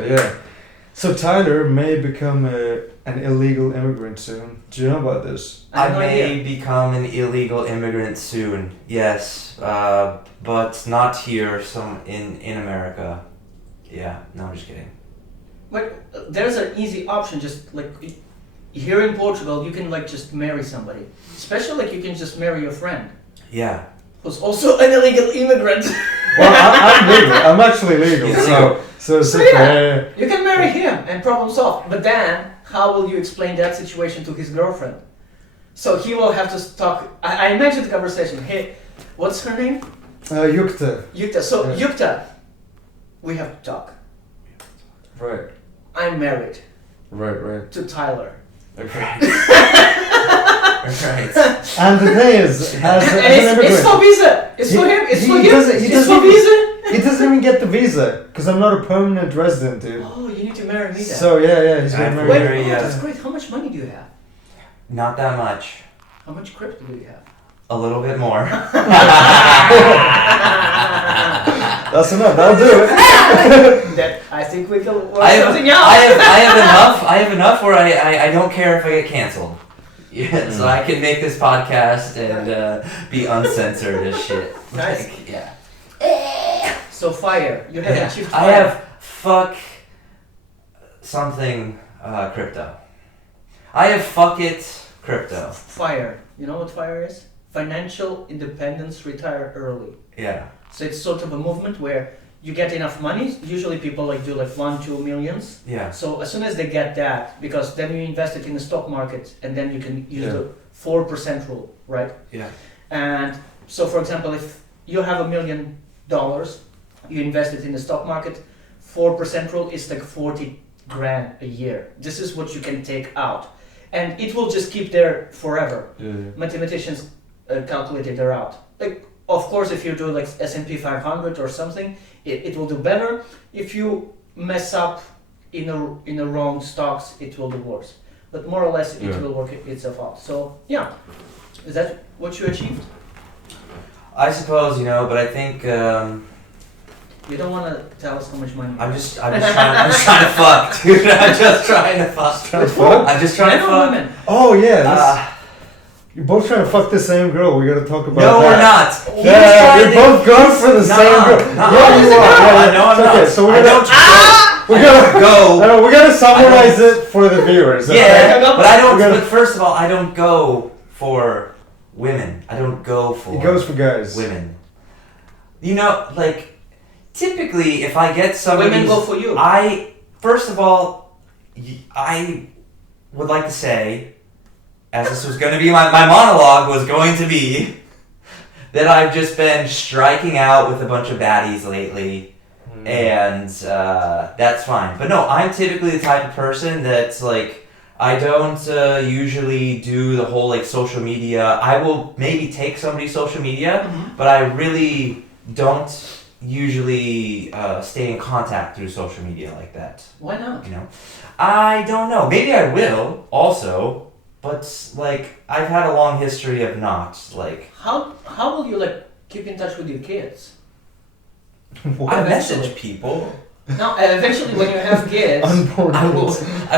solid, yeah. So Tyler may become an illegal immigrant soon. Do you know about this? I I have no may idea. become an illegal immigrant soon. Yes, but not here. In America. Yeah. No, I'm just kidding. But there's an easy option. Just like here in Portugal, you can like just marry somebody. Especially like you can just marry your friend Yeah. who's also an illegal immigrant. Well, I'm legal. I'm actually legal. Yeah. So So it's yeah, you can marry him and problem solved. But then, how will you explain that situation to his girlfriend? So he will have to talk. I imagine the conversation. Hey, what's her name? Yukta. Yukta. So Yeah. Yukta, we have to talk. Right. I'm married Right. to Tyler. Right. Right. And the thing is, as And an immigrant, it's for visa. It's for him. It's for he him. doesn't- he It's doesn't for even- visa. he doesn't even get the visa because I'm not a permanent resident, dude. Oh, you need to marry me then. So yeah, he's I getting have married. to Wait, marry, that's great. How much money do you have? Not that much. How much crypto do you have? A little bit more. That's enough. That'll do it. That I think we can work I have, something out. I have enough where I don't care if I get canceled. Yeah, so I can make this podcast and be uncensored as shit. Nice. Like, yeah. So fire. You have Yeah. achieved I fire. have fuck something crypto. I have fuck it crypto. Fire. You know what fire is? Financial independence, retire early. Yeah. So it's sort of a movement where you get enough money. Usually people like do like 1-2 millions. Yeah. So as soon as they get that, because then you invest it in the stock market and then you can use Yeah. the 4% rule, right? Yeah. And so for example, if you have $1 million, you invest it in the stock market, 4% rule is like 40 grand a year. This is what you can take out. And it will just keep there forever. Yeah. Mathematicians calculated they're out. Like, of course, if you do like S&P 500 or something, it will do better. If you mess up in a wrong stocks, it will do worse. But more or less, it Yeah. will work itself out. So yeah, is that what you achieved? I suppose, but I think You don't want to tell us how much money. I'm just trying to fuck, dude. I'm just trying to fuck. Trying to fuck? I'm just trying Men to or fuck. women? Oh yeah. Uh, You're both trying to fuck the same girl. We gotta talk about no, that. we're not. He was Yeah, trying you're to- both going for the same girl. Nuh-uh. Yeah, you are. Yeah, No, I'm it's okay. not. So we're I gonna, don't we I gotta don't go. No, we gotta summarize it for the viewers. Okay? Yeah, but I don't. We're gonna- But first of all, I don't go for women. I don't go for He goes for guys. women. Typically, if I get somebody, Women go for you. First of all, I would like to say, as this was going to be my monologue was going to be, that I've just been striking out with a bunch of baddies lately, and that's fine. But no, I'm typically the type of person that's like, I don't usually do the whole social media. I will maybe take somebody's social media, but I really don't usually stay in contact through social media like that. Why not? I don't know. Maybe I will also, but I've had a long history of not How will you keep in touch with your kids? I message people. No, eventually when you have kids. Unborn. I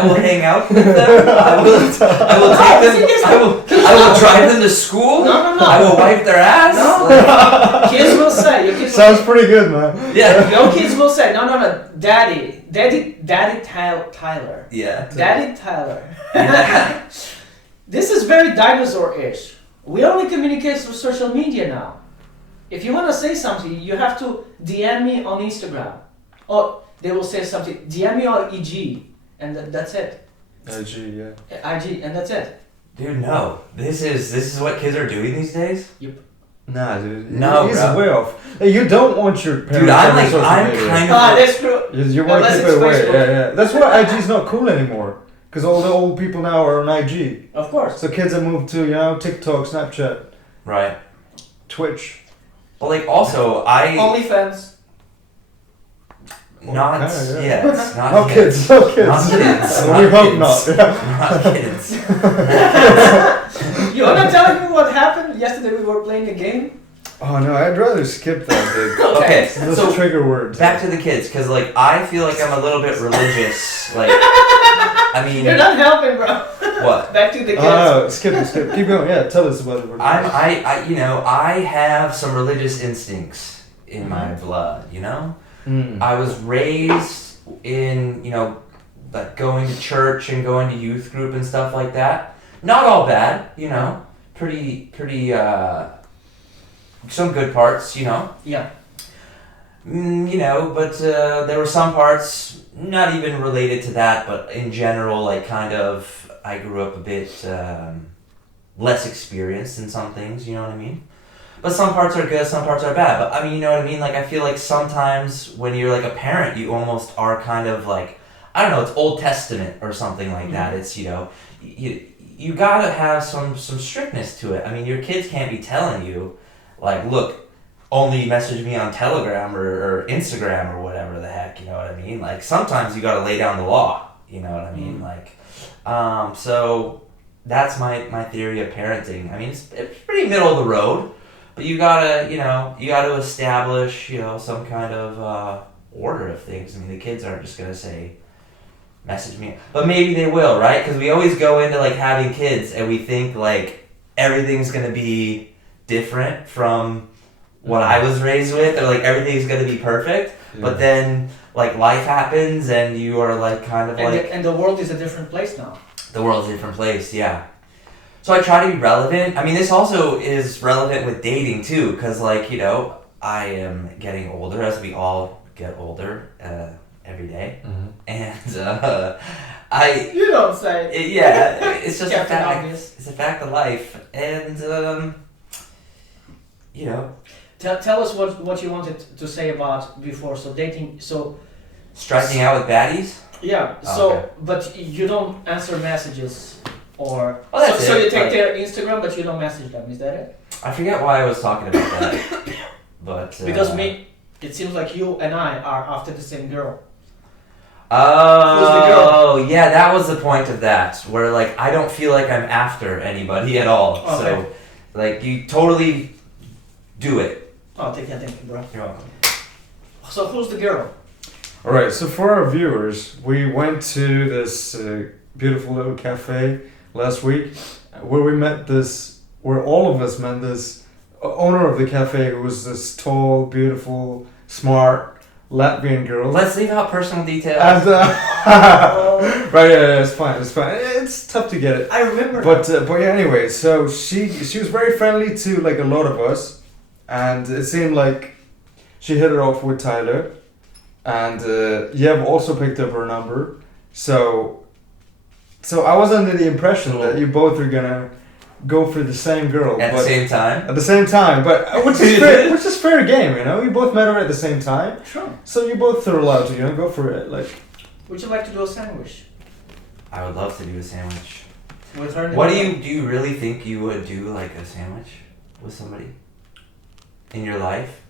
will hang out with them. I will take them. I will drive them to school. No. I will wipe their ass. No. Kids will say. Your kids will Sounds pretty good, man. Yeah. Your kids will say, no, Daddy Tyler. Yeah. Daddy Tyler. This is very dinosaur-ish. We only communicate through social media now. If you want to say something, you have to DM me on Instagram. Or they will say something, DM me on EG, and that's it. IG, yeah. IG, and that's it. Dude, no. This is what kids are doing these days. Nah, dude. No, he's bro. way off. Hey, you don't want your parents Dude, on social I'm media. kind Ah, of. that's true. You want to Unless keep it's it away. Facebook. Yeah. That's why IG's not cool anymore. Because all the old people now are on IG. Of course. So kids have moved to, TikTok, Snapchat, Right. Twitch. But also, I OnlyFans. not Kinda, yeah. yet. Not No yet. kids, no kids. Not kids. We Not hope kids. not. Yeah. Not kids. You wanna tell me what happened? Yesterday we were playing a game. Oh no, I'd rather skip that, dude. Okay, Those so trigger words. back to the kids, because like I feel like I'm a little bit religious. Like, I mean, You're not helping, bro. what? Back to the kids. Oh, skip it, skip. Keep going. Yeah, tell us about it. I have some religious instincts in my blood. You know, Mm. I was raised in, like going to church and going to youth group and stuff like that. Not all bad, pretty, some good parts, Yeah. but there were some parts not even related to that, but in general, like kind of, I grew up a bit less experienced in some things, you know what I mean? But some parts are good, some parts are bad. But I mean, you know what I mean? Like, I feel like sometimes when you're like a parent, you almost are kind of like, I don't know, it's Old Testament or something like that. It's, you gotta have some strictness to it. I mean, your kids can't be telling you, like, look, only message me on Telegram or Instagram or whatever the heck, you know what I mean? Like, sometimes you gotta lay down the law, you know what I mean? Like, so that's my theory of parenting. I mean, it's pretty middle of the road. But you gotta establish, some kind of order of things. I mean, the kids aren't just gonna say, message me. But maybe they will, right? Because we always go into, like, having kids and we think, like, everything's gonna be different from what I was raised with, or, like, everything's gonna be perfect. Yeah. But then, like, life happens and you are, like, kind of like... And the world is a different place now. The world's a different place, yeah. So I try to be relevant. I mean, this also is relevant with dating too, because like, I am getting older as we all get older every day. Mm-hmm. And You don't say. it's just a Captain fact. Obvious. It's a fact of life. And, Tell us what you wanted to say about before. So dating. So striking out with baddies. yeah. Oh, So okay. but you don't answer messages. Or Well, that's so it, you take like- their Instagram, but you don't message them. Is that it? I forget why I was talking about that. But Because it seems like you and I are after the same girl. Oh, yeah, that was the point of that. Where, like, I don't feel like I'm after anybody at all. Okay. So, like, you totally do it. Oh, thank you, bro. You're welcome. So who's the girl? All right. So for our viewers, we went to this beautiful little cafe last week, where all of us met this owner of the cafe, who was this tall, beautiful, smart Latvian girl. Let's leave out personal details. And right, yeah, it's fine. It's tough to get it. I remember. But yeah, anyway, so she was very friendly to like a lot of us, and it seemed like she hit it off with Tyler, and Yev also picked up her number. So I was under the impression that you both are gonna go for the same girl At the same time. At the same time, but which is fair game, You both met her at the same time, Sure. so you both are allowed to go for it. Like, Would you like to do a sandwich I would love to do a sandwich. with her? in the What middle? do you really think you would do, like, a sandwich with somebody in your life?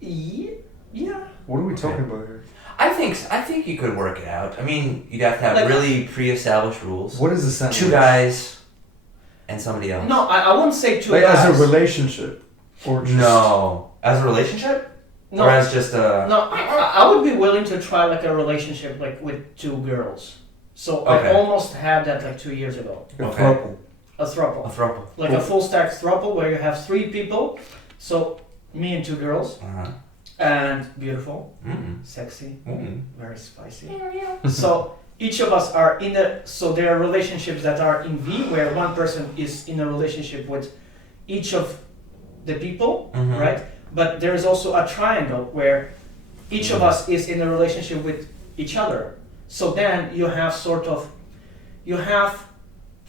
Yeah. what are we Okay. talking about here? I think you could work it out. I mean, you'd have to have Like- really pre-established rules. What is a sandwich? Two guys and somebody else. No, I wouldn't say two Like guys. as a relationship, or just No. As a relationship? No, Or as just a... no. I would be willing to try like a relationship like with two girls. So Okay. I almost had that like 2 years ago. a Okay. throuple. A throuple. A throuple. Like a full stack throuple where you have 3 people. So me and 2 girls. Uh-huh. And beautiful, Mm-mm. sexy, Mm-mm. very spicy. So each of us are so there are relationships that are in V where one person is in a relationship with each of the people, Mhm. right? But there is also a triangle where each of us is in a relationship with each other. So then you have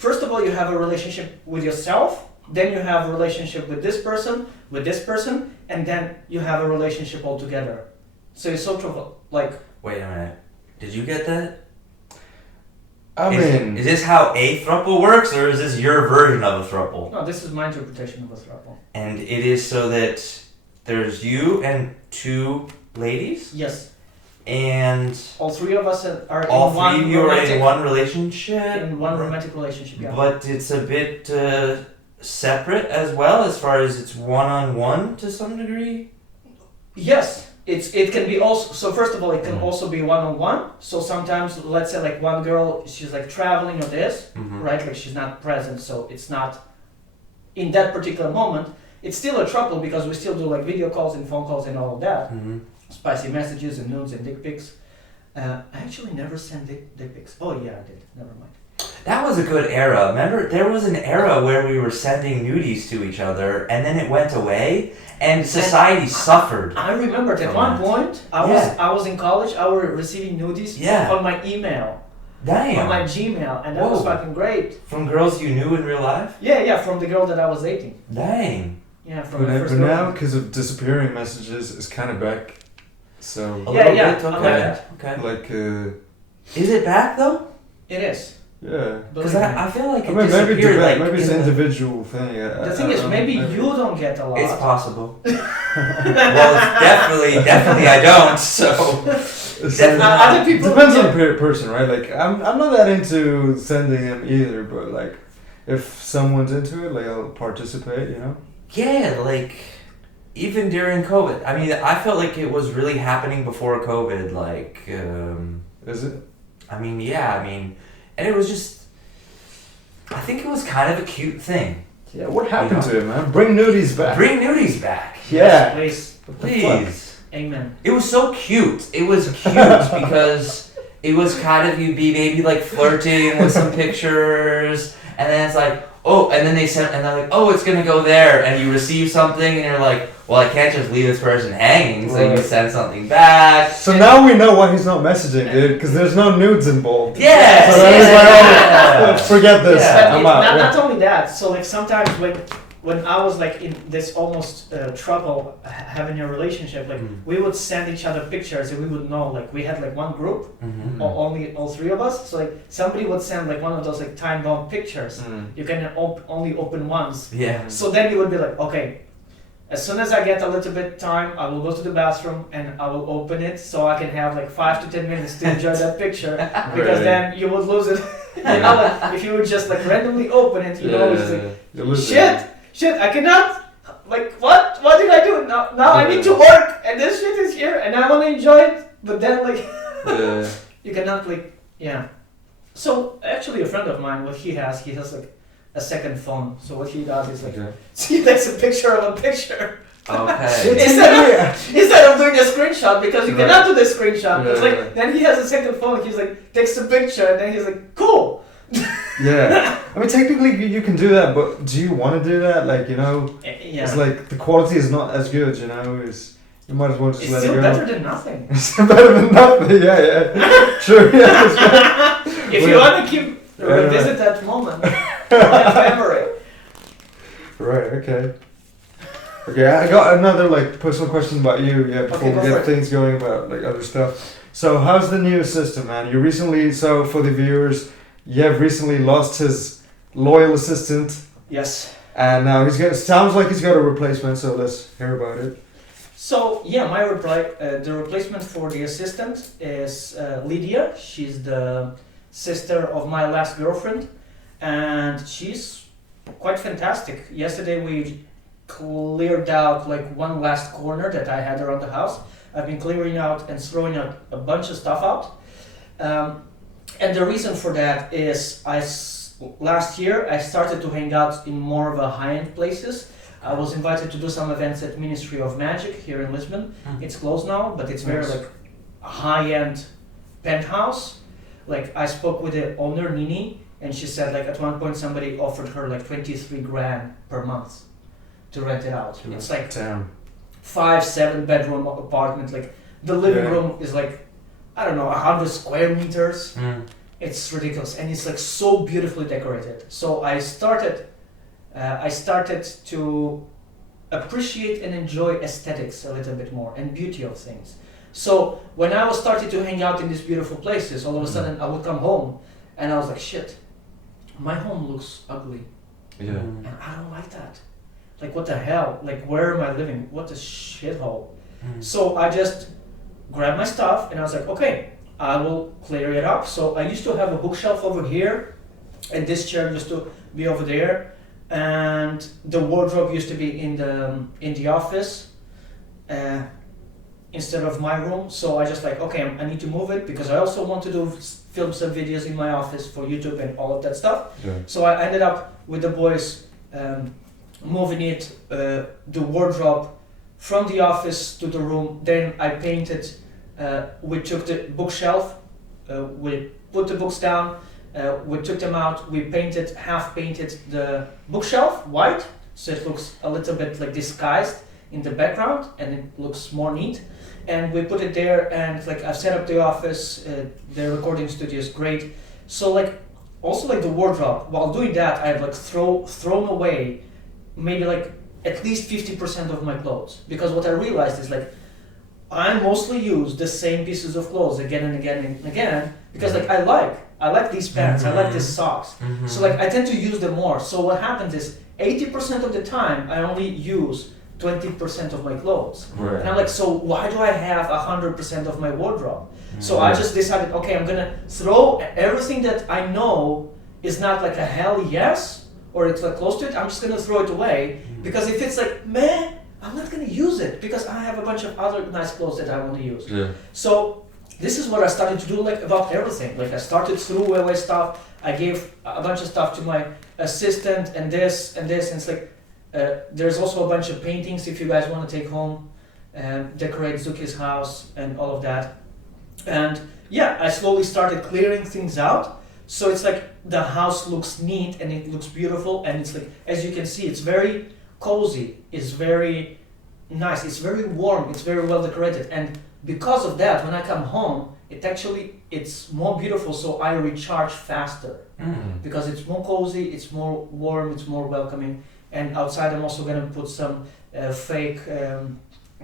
first of all, you have a relationship with yourself, then you have a relationship with this person, and then you have a relationship all together. So it's sort of like, Wait a minute. Did you get that? I mean, Is this how a throuple works, or is this your version of a throuple? no, this is my interpretation of a throuple. And it is so that there's you and 2 ladies, Yes, and all 3 of us are in all 3 one of you are romantic, in one relationship. in one romantic relationship. Yeah. But it's a bit separate as well, as far as it's one-on-one to some degree? Yes, it can be also. So first of all, it can Mhm. also be one-on-one. So sometimes, let's say like one girl, she's like traveling or this, Mm-hmm. right? Like she's not present, so it's not in that particular moment. It's still a trouble because we still do like video calls and phone calls and all of that, Mm-hmm. spicy messages and nudes and dick pics. I actually never sent dick pics. Oh yeah, I did. Never mind. That was a good era. Remember, there was an era where we were sending nudies to each other, and then it went away, and society suffered. I remembered at From one that. point I was in college. I was receiving nudies Yeah. on my email, on my Damn. Gmail, and that was Whoa. fucking great. From girls you knew in real life? Yeah, from the girl that I was dating. Dang. Yeah, from But, my first but girl. now, because of disappearing messages, it's kind of back. So, A Yeah, little yeah, bit? I like Okay. that. Okay. like, Is it back though? It is. yeah. Because Believe me. I feel like I it mean, maybe, disappeared. Like maybe it's in an the- individual thing. The thing is, maybe you don't get a lot. It's possible. Well, it's definitely I don't. So Other people depends on yeah. the person, right? Like, I'm not that into sending them either, but like, if someone's into it, like, I'll participate, you know? yeah, like even during COVID. I mean, I felt like it was really happening before COVID. Like, Is it? I mean, yeah, I mean, and it was just. I think it was kind of a cute thing. Yeah, what happened know? to it, man? Bring nudies back. Bring nudies back, Yeah. Please. What the fuck? please. Amen. It was so cute. It was cute because it was kind of you'd be maybe like flirting with some pictures, and then it's like, oh, and then they sent, and they're like, oh, it's gonna go there, and you receive something, and you're like, well, I can't just leave this person hanging, so you Right. send something back. So now we know why he's not messaging, dude, because there's no nudes involved. Yes, So then he's like, yeah. oh, forget this. Yeah. But I'm it- out. not, Yeah. not only that. So like sometimes when I was like in this almost trouble having a relationship, like Mm. we would send each other pictures and we would know like we had like one group, Mhm. only all three of us. So like somebody would send like one of those like time bound pictures. Mm. You can only open once. Yeah. So then you would be like, okay, as soon as I get a little bit time, I will go to the bathroom and I will open it so I can have like 5 to 10 minutes to enjoy that picture because Right. then you would lose it. You know, like, if you would just like randomly open it, you know, it's like, You're losing. shit, I cannot. Like what did I do? Now I need to work and this shit is here and I want to enjoy it, but then like Yeah. you cannot like yeah. So actually, a friend of mine, what he has like a second phone. So what he does is like Okay. he takes a picture of a picture. Okay. Instead of doing a screenshot because you Right. cannot do the screenshot. It's Yeah, like yeah. then he has a second phone. He's like takes a picture and then he's like cool. Yeah. I mean, technically you can do that, but do you want to do that? Like, you know, Yeah. it's like the quality is not as good, you know. You might as well just It's let still it go. better than nothing. It's better than nothing. Yeah. True. Yeah. It's better. If you Well, want to keep yeah. revisit that moment, that memory. Right. Okay. Okay. I got another like personal question about you. Yeah. Before Okay, we go for get it. things going about like other stuff. So how's the new system, man? You recently. So for the viewers, Yev recently lost his loyal assistant, Yes. and now sounds like he's got a replacement. So let's hear about it. So yeah, the replacement for the assistant is Lydia. She's the sister of my last girlfriend, and she's quite fantastic. Yesterday we cleared out like one last corner that I had around the house. I've been clearing out and throwing out a bunch of stuff out, and the reason for that is last year I started to hang out in more of a high-end places. I was invited to do some events at Ministry of Magic here in Lisbon. It's closed now, but it's very Nice. like a high-end penthouse. Like I spoke with the owner Nini, and she said like at one point somebody offered her like 23 grand per month to rent it out. Sure. It's like Damn. 5-7 bedroom apartment. Like the living Yeah. room is like I don't know 100 square meters. Mm. It's ridiculous, and it's like so beautifully decorated. So I started to appreciate and enjoy aesthetics a little bit more and beauty of things. So when I was starting to hang out in these beautiful places, all of a sudden I would come home, and I was like, shit, my home looks ugly, Yeah. and I don't like that. Like what the hell? Like where am I living? What a shithole. Mm. So I just grabbed my stuff and I was like, okay, I will clear it up. So I used to have a bookshelf over here and this chair used to be over there. and the wardrobe used to be in the office instead of my room. So I just like, okay, I need to move it because I also want to film some videos in my office for YouTube and all of that stuff. Yeah. So I ended up with the boys moving it, the wardrobe from the office to the room. Then I painted, we took the bookshelf, we put the books down, we took them out, we half painted the bookshelf white, so it looks a little bit like disguised in the background and it looks more neat. And we put it there, and like I've set up the office, the recording studio is great. So like also like the wardrobe, while doing that I've like thrown away maybe like at least 50% of my clothes, because what I realized is like I mostly use the same pieces of clothes again and again and again because like I like these pants, I like these socks. So like I tend to use them more. So what happens is 80% of the time I only use 20% of my clothes. Right. And I'm like, so why do I have 100% of my wardrobe? So I just decided, okay, I'm gonna throw everything that I know is not like a hell yes, or it's like close to it, I'm just gonna throw it away. Because if it's like, man, I'm not gonna use it because I have a bunch of other nice clothes that I want to use. Yeah. So this is what I started to do like about everything. Like I started throw away stuff. I gave a bunch of stuff to my assistant and this, and it's like, there's also a bunch of paintings if you guys want to take home, decorate Zuki's house and all of that. And yeah, I slowly started clearing things out. So it's like the house looks neat and it looks beautiful, and it's like, as you can see, it's very cozy, it's very nice, it's very warm, it's very well decorated. And because of that, when I come home, it's more beautiful, so I recharge faster. Because it's more cozy, it's more warm, it's more welcoming. And outside I'm also gonna put some fake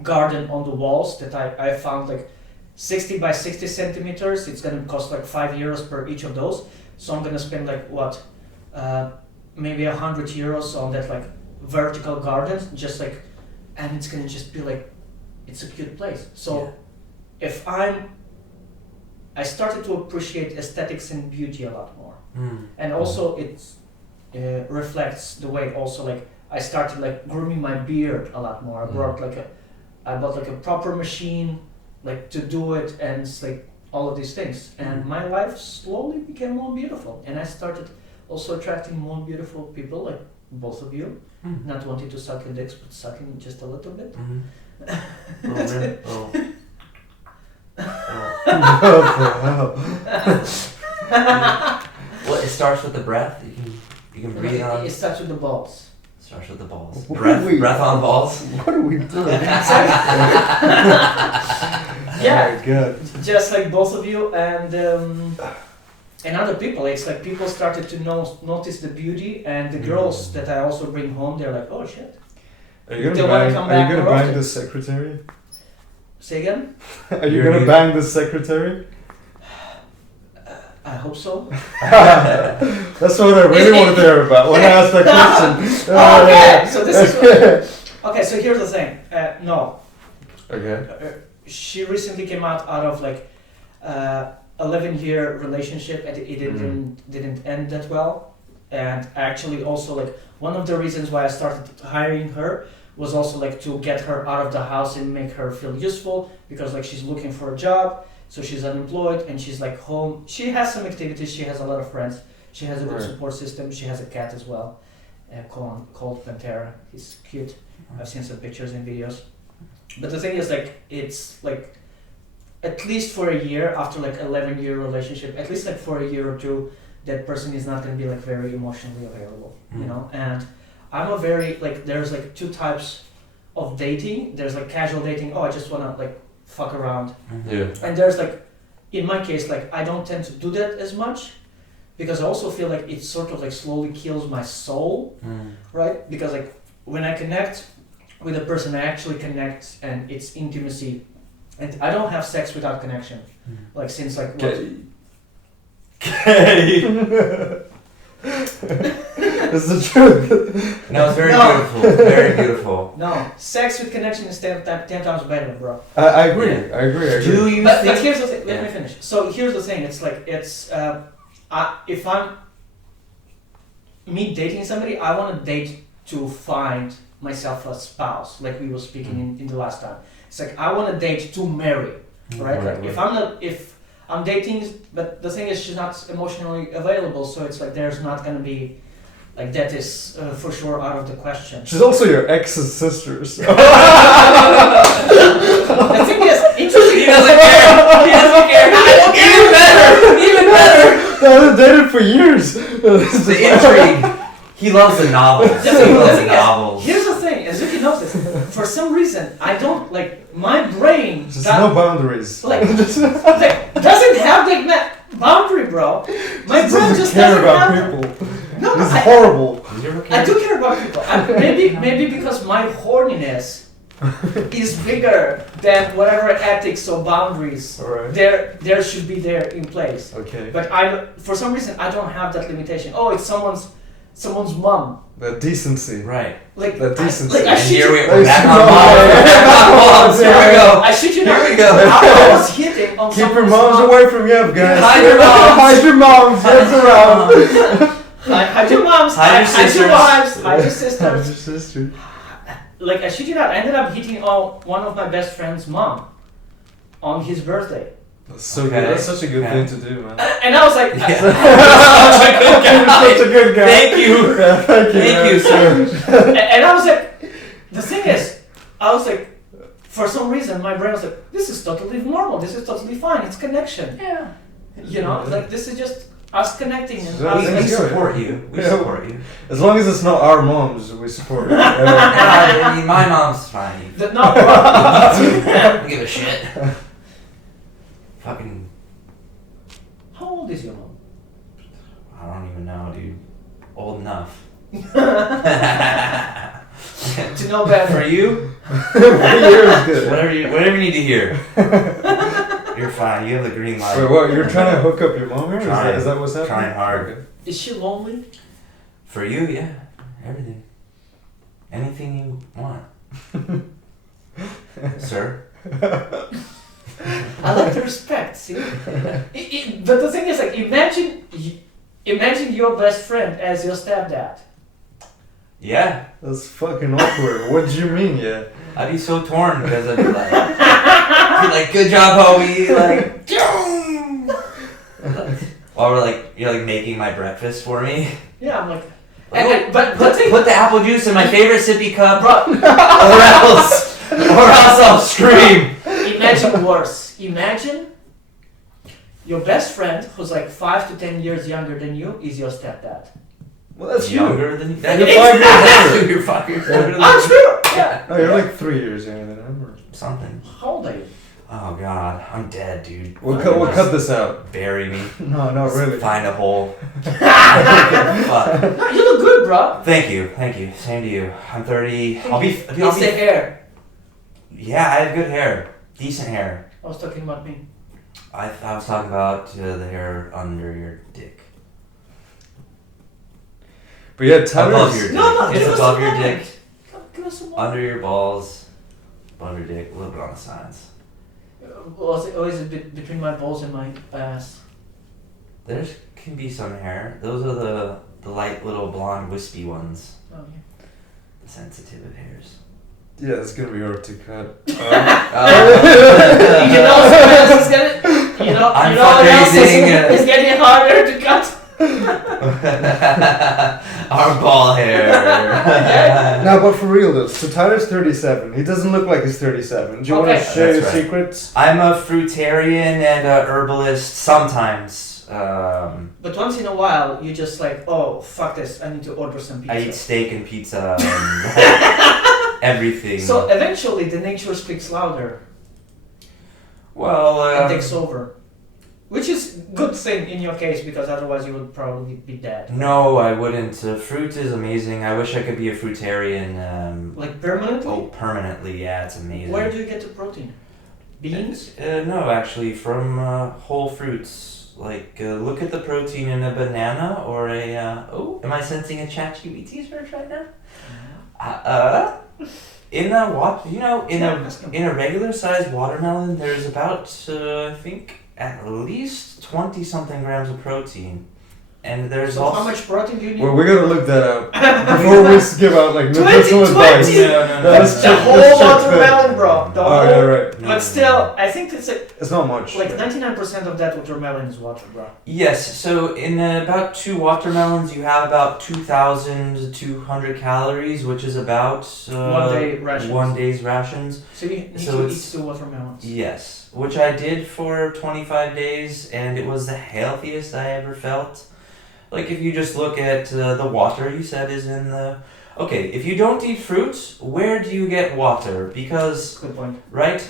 garden on the walls that I found like 60 by 60 centimeters. It's gonna cost like €5 per each of those. So I'm gonna spend like what, maybe €100 on that like vertical garden, just like, and it's gonna just be like, it's a cute place. So if I started to appreciate aesthetics and beauty a lot more, and also it's reflects the way also like I started like grooming my beard a lot more. I bought like a proper machine like to do it, and it's like all of these things, and my life slowly became more beautiful, and I started also attracting more beautiful people like both of you, not wanting to suck your dicks but sucking just a little bit. Well, it starts with the breath. You can breathe on. It starts with the balls. Starts with the balls. What Breath on balls. What are we doing? Yeah. Oh my God. Just like both of you and other people, it's like people started to notice the beauty, and the girls that I also bring home, they're like, oh shit. Are you They gonna wanna bang? come Are you back gonna more bang often. the secretary? Say again? Are you gonna bang the secretary? I hope so. That's what I really wanted to hear about when I asked that question. Okay, so this is okay. So here's the thing. No, Okay. she recently came out of like 11-year relationship, and it didn't end that well. And actually, also like one of the reasons why I started hiring her was also like to get her out of the house and make her feel useful, because like she's looking for a job, so she's unemployed and she's like home. She has some activities. She has a lot of friends. She has a good support system. She has a cat as well, called Pantera. He's cute. I've seen some pictures and videos. But the thing is, like, it's like at least for a year, after like 11-year relationship, at least like for a year or two, that person is not going to be like very emotionally available, you know. And I'm a very like, there's like two types of dating. There's like casual dating. Oh, I just want to like fuck around. Yeah. And there's like, in my case, like I don't tend to do that as much, because I also feel like it sort of like slowly kills my soul, right? Because like when I connect with a person, I actually connect, and it's intimacy, and I don't have sex without connection. Like since like what? It's the truth. No, it's very No. beautiful. Very beautiful. No, sex with connection is 10 times better, bro. I agree. Yeah. I agree. Do you But think? here's the thing. Let Yeah. me finish. So here's the thing. It's like if I'm me dating somebody, I want to date to find myself a spouse, like we were speaking in the last time. It's like I want to date to marry, right? Like if I'm dating, but the thing is she's not emotionally available, so it's like there's not gonna be, like that is for sure out of the question. She's also your ex's sister. So. The thing is, interesting. He doesn't care. He doesn't care. Even better. Even better. I haven't dated for years. It's the intrigue. He loves the novels. He loves the novels. Here's the thing, as you can notice, for some reason I don't like my brain. There's no boundaries. Like doesn't have that boundary, bro. My brain just care doesn't about have. people. No, It's horrible. I do care about people. Maybe because my horniness is bigger than whatever ethics or boundaries Alright. there should be there in place. Okay. But for some reason I don't have that limitation. Oh, it's someone's mom. The decency. Right. Like The decency. I And shit here you- we're back on No. moms. We're back on moms. Here we go. I shit you not. Here we go. I was hitting on Keep your someone's moms mom. away from you, guys. Hide your moms. Hide your moms. Hands around. Hide your moms. Hide your Hide sisters. your wives. Hide your Hide sisters. your sister. Like I shit you not, I ended up hitting one of my best friend's mom on his birthday. That's so Okay. good. That's such a good Okay. thing to do, man. And I was like, Yeah. Such a good guy. Thank you. Yeah, thank you. Thank man. you, sir. and I was like, the thing is, I was like, for some reason, my brain was like, this is totally normal. This is totally fine. It's connection. Yeah. You know, like this is just us connecting and So us. We Thank you. support you. We Yeah. support you. As long as it's not our moms, we support it. I mean, my mom's fine. No, I don't give a shit. Fucking, how old is your mom? I don't even know, dude. Old enough. To know better. For you, 3 years good. whatever you need to hear. You're fine. You have the green light. Wait, what? You're trying to hook up your mom here? Trying. Is that what's happening? Trying hard. Okay. Is she lonely? For you, yeah. Everything. Anything you want. Sir. I like the respect. See, but the thing is, like, imagine your best friend as your stepdad. Yeah. That's fucking awkward. What do you mean, yeah? I'd be so torn because I'd be like, good job, homie. Like, while you're like making my breakfast for me. Yeah, I'm like, But but put the apple juice in my favorite sippy cup, bro, or else I'll scream. imagine worse. Imagine your best friend, who's like 5 to 10 years younger than you, is your stepdad. Well, that's Younger than you. You're 5 years older. You're 5 years older than I'm me. true. Yeah. No, you're like 3 years younger than him. Or... Something. How old are you? Oh god, I'm dead, dude. We'll cut this out. Bury me. No, not really. Find a hole. Fuck. No, you look good, bro. Thank you. Same to you. I'm 30. I'll be. It's the hair. Yeah, I have good hair. Decent hair. I was talking about me. I was talking about the hair under your dick. But yeah, Above Tyler's... your dick. No, It's give us above a your moment. dick. Give us a moment. Under your balls. Above your dick. A little bit on the sides. Or is it between my balls and my ass? There can be some hair. Those are the light little blonde wispy ones. Oh, yeah. The sensitive hairs. Yeah, it's gonna be hard to cut. You know what else is getting? You know I'm what else fundraising, is getting harder to cut? Our ball hair. No, but for real though, so Tyler's 37. He doesn't look like he's 37. Do you want Okay. to share your That's right. secrets? I'm a fruitarian and a herbalist sometimes. But once in a while, you just like, oh fuck this, I need to order some pizza. I eat steak and pizza and everything. So eventually, the nature speaks louder well, and takes over, which is good thing in your case because otherwise you would probably be dead. no, I wouldn't. Fruit is amazing. I wish I could be a fruitarian. Like permanently. Oh, permanently, yeah, it's amazing. Where do you get the protein? Beans. No, actually, from whole fruits. Like, look at the protein in a banana or a. Am I sensing a ChatGPT search right now? In a in a regular sized watermelon, there's about I think at least 20 something grams of protein. And there's So also how much protein do you need? Well, we gotta look that up before we give out like 20, nutritional advice. 20. no. Let's the check- whole let's check watermelon, bro. The Oh, whole. yeah, right. But still, I think it's It's not much. like 99% of that watermelon is water, bro. Yes, so in about 2 watermelons, you have about 2,200 calories, which is about 1 day rations. 1 day's rations. So you need So to eat it's- 2 watermelons. Yes, which I did for 25 days, and it was the healthiest I ever felt. Like if you just look at the water you said is in the. Okay, if you don't eat fruit, where do you get water? Because Good point. right?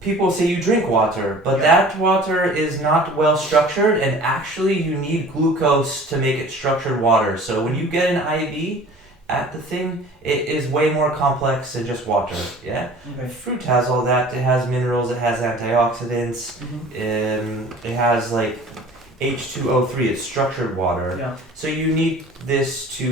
People say you drink water, but Yeah. that water is not well structured, and actually you need glucose to make it structured water. So when you get an IV at the thing, it is way more complex than just water. Yeah, Okay. fruit has all that. It has minerals. It has antioxidants. It has like H2O3. It's structured water. Yeah. So you need this to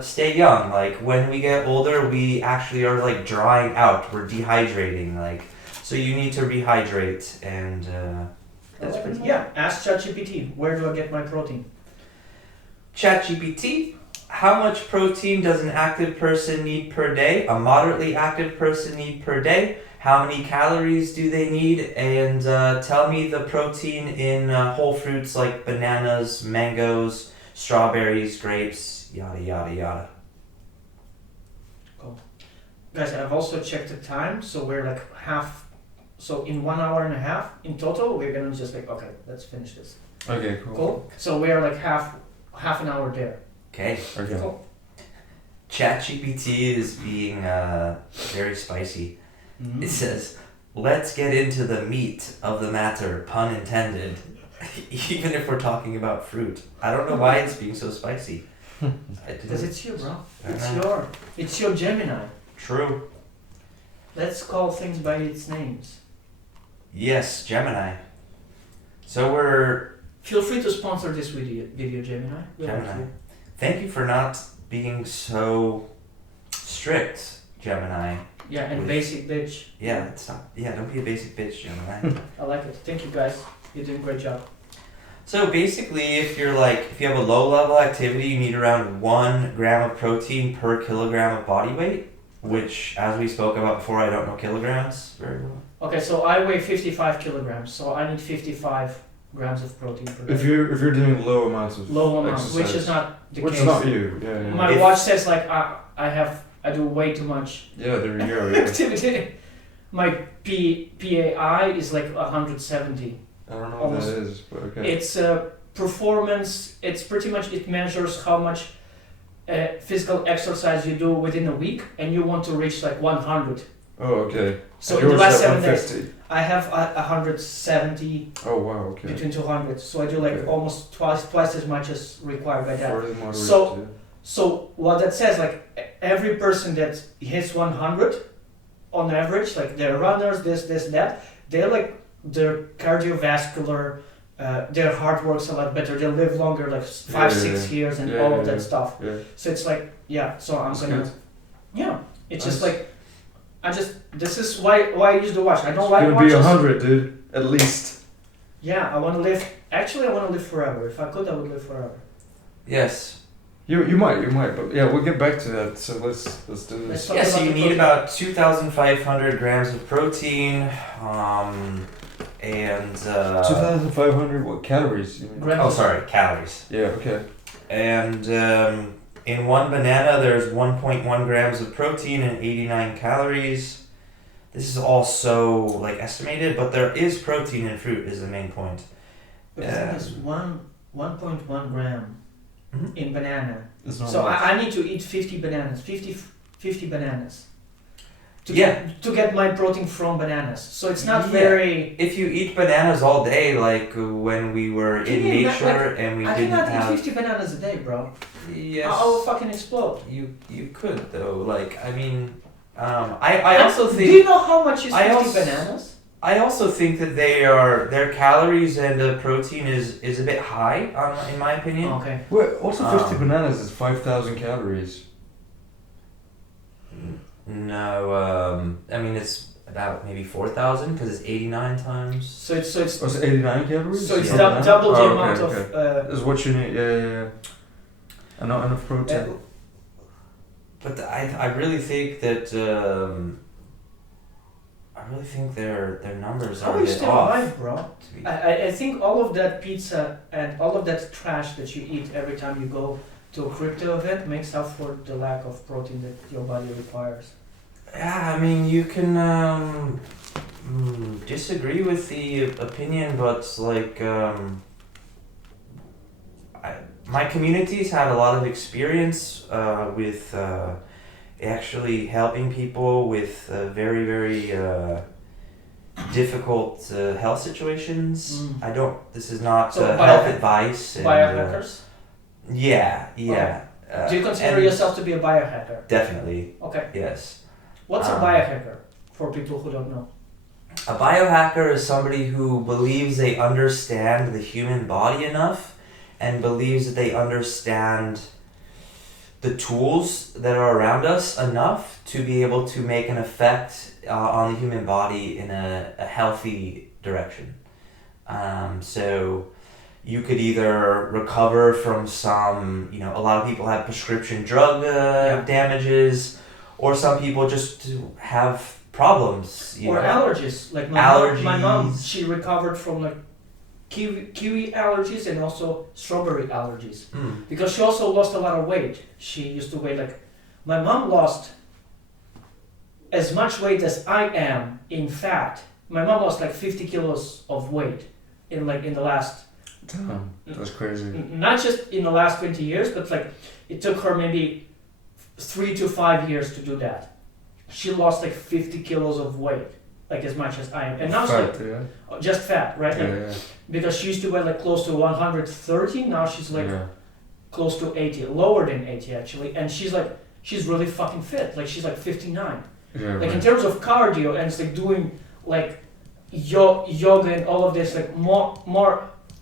stay young. Like when we get older, we actually are like drying out. We're dehydrating. Like so you need to rehydrate and. That's pretty much Yeah. Ask ChatGPT. Where do I get my protein? ChatGPT. How much protein does an active person need per day? A moderately active person need per day? How many calories do they need? And tell me the protein in whole fruits like bananas, mangoes, strawberries, grapes, yada yada yada. Guys, I've also checked the time, so we're like half. So in 1 hour and a half in total, we're gonna just like okay, let's finish this. Okay, cool. Cool. So we are like half an hour there. Okay. Okay. Cool. ChatGPT is being very spicy. Mm-hmm. It says, let's get into the meat of the matter, pun intended. Even if we're talking about fruit. I don't know why it's being so spicy. Because it's you, bro. I It's your Gemini. True. Let's call things by its names. Yes, Gemini. So we're... Feel free to sponsor this video Gemini. We like Gemini. you. Thank you for not being so strict, Gemini. Yeah, and With- basic bitch. Yeah, it's not... Yeah, don't be a basic bitch, Gemini. I like it. Thank you guys. You're doing a great job. So basically, if you have a low level activity, you need around 1 gram of protein per kilogram of body weight, which, as we spoke about before, I don't know kilograms very well. Okay, so I weigh 55 kilograms, so I need 55 grams of protein per day. If you're doing low amounts of Low amount, which is exercise, not the which case. is not you. Yeah, yeah. My If- watch says like I do way too much Yeah, there you go. Yeah. activity. My PAI is like 170. I don't know what Almost. that is, but okay. It's performance. It's pretty much it measures how much physical exercise you do within a week, and you want to reach like 100. Oh, okay. So And in the yours last at 7 days, 150. I have 170 Oh wow, okay. between 200. So I do like Okay. almost twice as much as required by that. For the moderate, So- yeah. So what that says, like every person that hits 100 on average, like they're runners, this, that, they're like their cardiovascular, their heart works a lot better. They live longer, like 5-6 years, and Yeah, all yeah, of that yeah. stuff. Yeah. So it's like, yeah. So I'm That's gonna, good. yeah. It's just Nice. like, this is why I use the watch. I don't It's like gonna be watches. 100, dude. At least. Yeah, I want to live. Actually, I want to live forever. If I could, I would live forever. Yes. You might, but yeah, we'll get back to that. So let's do Let's this. talk Yeah, so about you the need protein. about 2,500 grams of protein, and 2,500 what calories? You mean? Grams. oh, sorry, calories. Yeah. Okay. And in one banana, there's 1.1 grams of protein and 89 calories. This is also like estimated, but there is protein in fruit. Is the main point. But the thing is, 1.1 gram Mhm. in banana. It's not So much. I need to eat 50 bananas, 50 bananas. To Yeah. to get my protein from bananas. So it's not Yeah. very. If you eat bananas all day, like when we were Can in you not, nature and we I didn't cannot have. eat 50 bananas a day, bro. Yes. I will fucking explode. You could though. Like I mean, I also Do think. you know how much is I 50 also- bananas? I also think that their calories and protein is a bit high, in my opinion. Okay. Well, also 50 Um, bananas is 5,000 calories. No, I mean it's about maybe 4,000 because it's 89 times. So it's Was it 89 calories? so it's Yeah. double the Oh, amount okay, of. Is what you need. Yeah. And not enough protein. But I really think that their numbers How are are a you bit still off. alive, bro? to be- I think all of that pizza and all of that trash that you eat every time you go to a crypto event makes up for the lack of protein that your body requires. Yeah, I mean, you can disagree with the opinion, but like, my communities had a lot of experience with actually helping people with very, very difficult health situations. Mm. I don't. This is not So health advice. And, Biohackers? yeah. Do you consider and yourself to be a biohacker? Definitely, Okay. yes. What's a biohacker for people who don't know? A biohacker is somebody who believes they understand the human body enough and believes that they understand the tools that are around us enough to be able to make an effect on the human body in a healthy direction. So you could either recover from some, a lot of people have prescription drug damages, or some people just have problems. Or allergies. Like my mom, Allergies. she recovered from like kiwi allergies and also strawberry allergies. Mm. Because she also lost a lot of weight. She used to weigh like, my mom lost as much weight as I am in fat. My mom lost like 50 kilos of weight in the last, Damn, that's crazy. not just in the last 20 years, but like it took her maybe 3 to 5 years to do that. She lost like 50 kilos of weight, like as much as I am. And now it's like, yeah. just fat, right? Like, Yeah. because she used to weigh like close to 130, now she's like Yeah. close to 80, lower than 80 actually, and she's really fucking fit, like she's like 59. Yeah, Like in right. terms of cardio and it's like doing like yoga and all of this, like more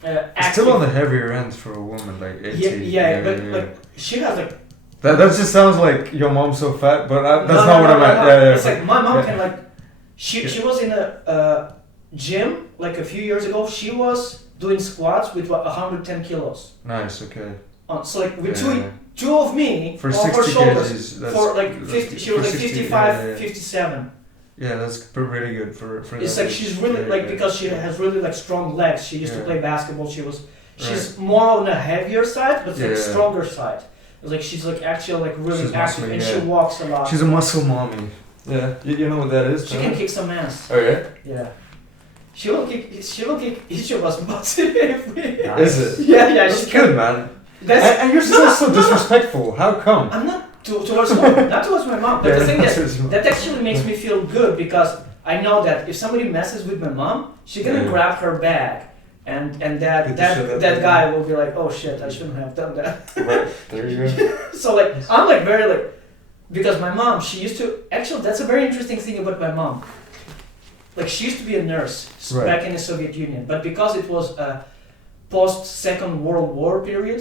It's active. still on the heavier end for a woman, like 80. But like she has like That just sounds like your mom's so fat, but that's no, not what I meant. Yeah. It's like my mom Yeah. can like she was in a gym like a few years ago. She was doing squats with 110 kilos. Nice, okay. So like with Yeah. two of me For on her 60 shoulders kgs, that's, for like 50. She was for like 60, 55, yeah. 57. Yeah, that's really good for It's that like age. she's really Yeah, like yeah. because she has really like strong legs. She used to Yeah. play basketball. She's more on the heavier side, but like Yeah. stronger side. It's like she's like actually like really She's active muscly, and yeah. she walks a lot. She's a muscle mommy. Yeah, you know what that is? She huh? can kick some ass. Oh yeah? Yeah. She will kick each of us butts if we. Is it? Yeah, That's she good, can. man. That's And you're no, still so no, no. disrespectful. How come? I'm not towards not towards my mom, but the thing is that actually makes me feel good because I know that if somebody messes with my mom, she's gonna Yeah. grab her bag, and Get the shit out that of guy her. will be like, oh shit, I shouldn't have done that. Right, there you go. So like I'm like very like because my mom she used to actually that's a very interesting thing about my mom. Like she used to be a nurse Right. back in the Soviet Union, but because it was a post Second World War period,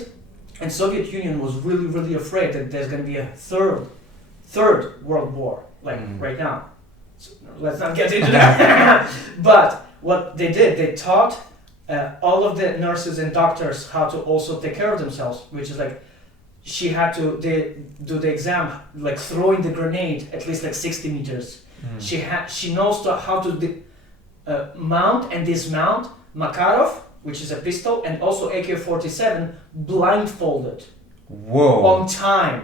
and Soviet Union was really afraid that there's gonna be a third World War like right now. So, let's not get into that. But what they did, they taught all of the nurses and doctors how to also take care of themselves, which is like she had to do the exam like throwing the grenade at least like 60 meters. She knows how to mount and dismount Makarov, which is a pistol, and also AK-47 blindfolded Whoa. on time.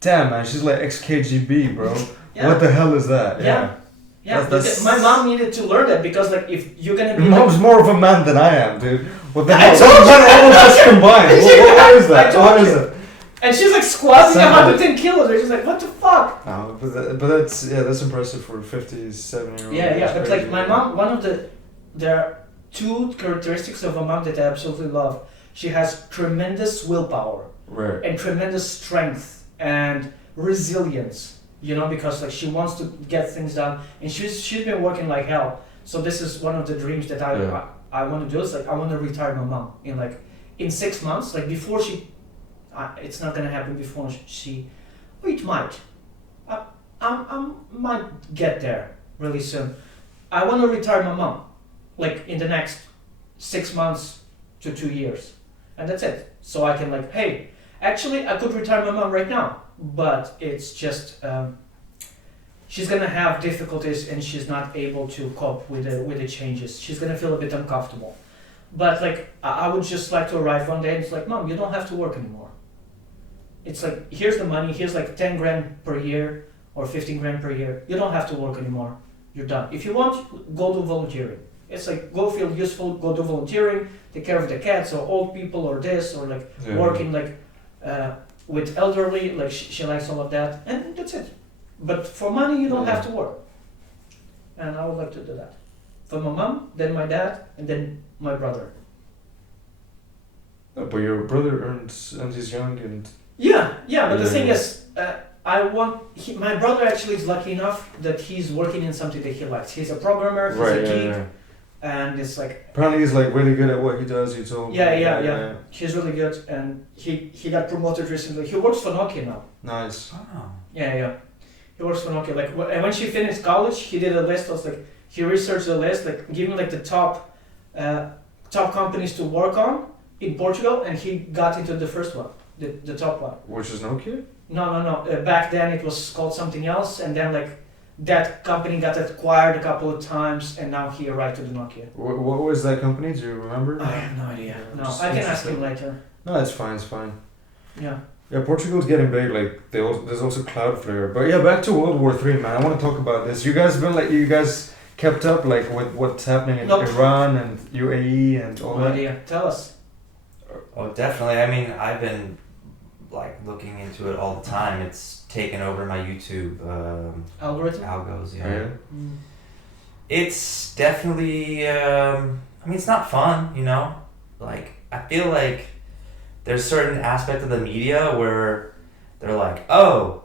Damn, man, she's like ex-KGB, bro. Yeah. What the hell is that? Yeah. Yeah, That's- my mom needed to learn that because like if you're gonna be Your like, mom's more of a man than I am, dude. What the I hell? told you! All of us combined. What is I that? told What is you. it? and she's like squatting Somebody- 110 kilos. And she's like, what the fuck? No, but that's impressive for a 57-year-old. Yeah, but like my mom, one of there are two characteristics of a mom that I absolutely love. She has tremendous willpower Right. and tremendous strength and resilience. You know, because like she wants to get things done, and she's been working like hell. So this is one of the dreams that I want to do. It's like I want to retire my mom in 6 months, like before she. It's not gonna happen before she. It might. I might get there really soon. I want to retire my mom, like in the next 6 months to 2 years, and that's it. So I can like, hey, actually I could retire my mom right now, but it's just she's gonna have difficulties and she's not able to cope with the changes. She's gonna feel a bit uncomfortable. But like I would just like to arrive one day and it's like, Mom, you don't have to work anymore. It's like, here's the money, here's like 10 grand per year or 15 grand per year. You don't have to work anymore. You're done. If you want, go do volunteering. It's like, go feel useful, go do volunteering, take care of the cats or old people or this, or like working like with elderly, like she likes all of that, and that's it. But for money, you don't have to work. And I would like to do that. For my mom, then my dad, and then my brother. But your brother earns and he's young and... Yeah, but the thing is, my brother actually is lucky enough that he's working in something that he likes. He's a programmer, he's a geek, and it's like... Apparently he's like really good at what he does, you told me. Yeah. He's really good, and he got promoted recently. He works for Nokia now. Nice. Oh. Yeah. He works for Nokia. Like, when she finished college, he did a list of like, he researched the list, like giving like the top companies to work on in Portugal, and he got into the first one, the top one. Which is Nokia? No. Back then it was called something else, and then like that company got acquired a couple of times, and now he arrived to the Nokia. What was that company? Do you remember? I have no idea. No, I can ask him later. No, it's fine. Yeah. Yeah, Portugal's getting big. Like there's also Cloudflare. But yeah, back to World War III, man. I want to talk about this. You guys kept up like with what's happening in Iran and UAE and all that. Idea. Tell us. Oh, definitely. I mean, I've been like looking into it all the time. It's taken over my YouTube algorithm. Algos, yeah. Mm. It's definitely. I mean, it's not fun, you know. Like I feel like there's certain aspect of the media where they're like, oh,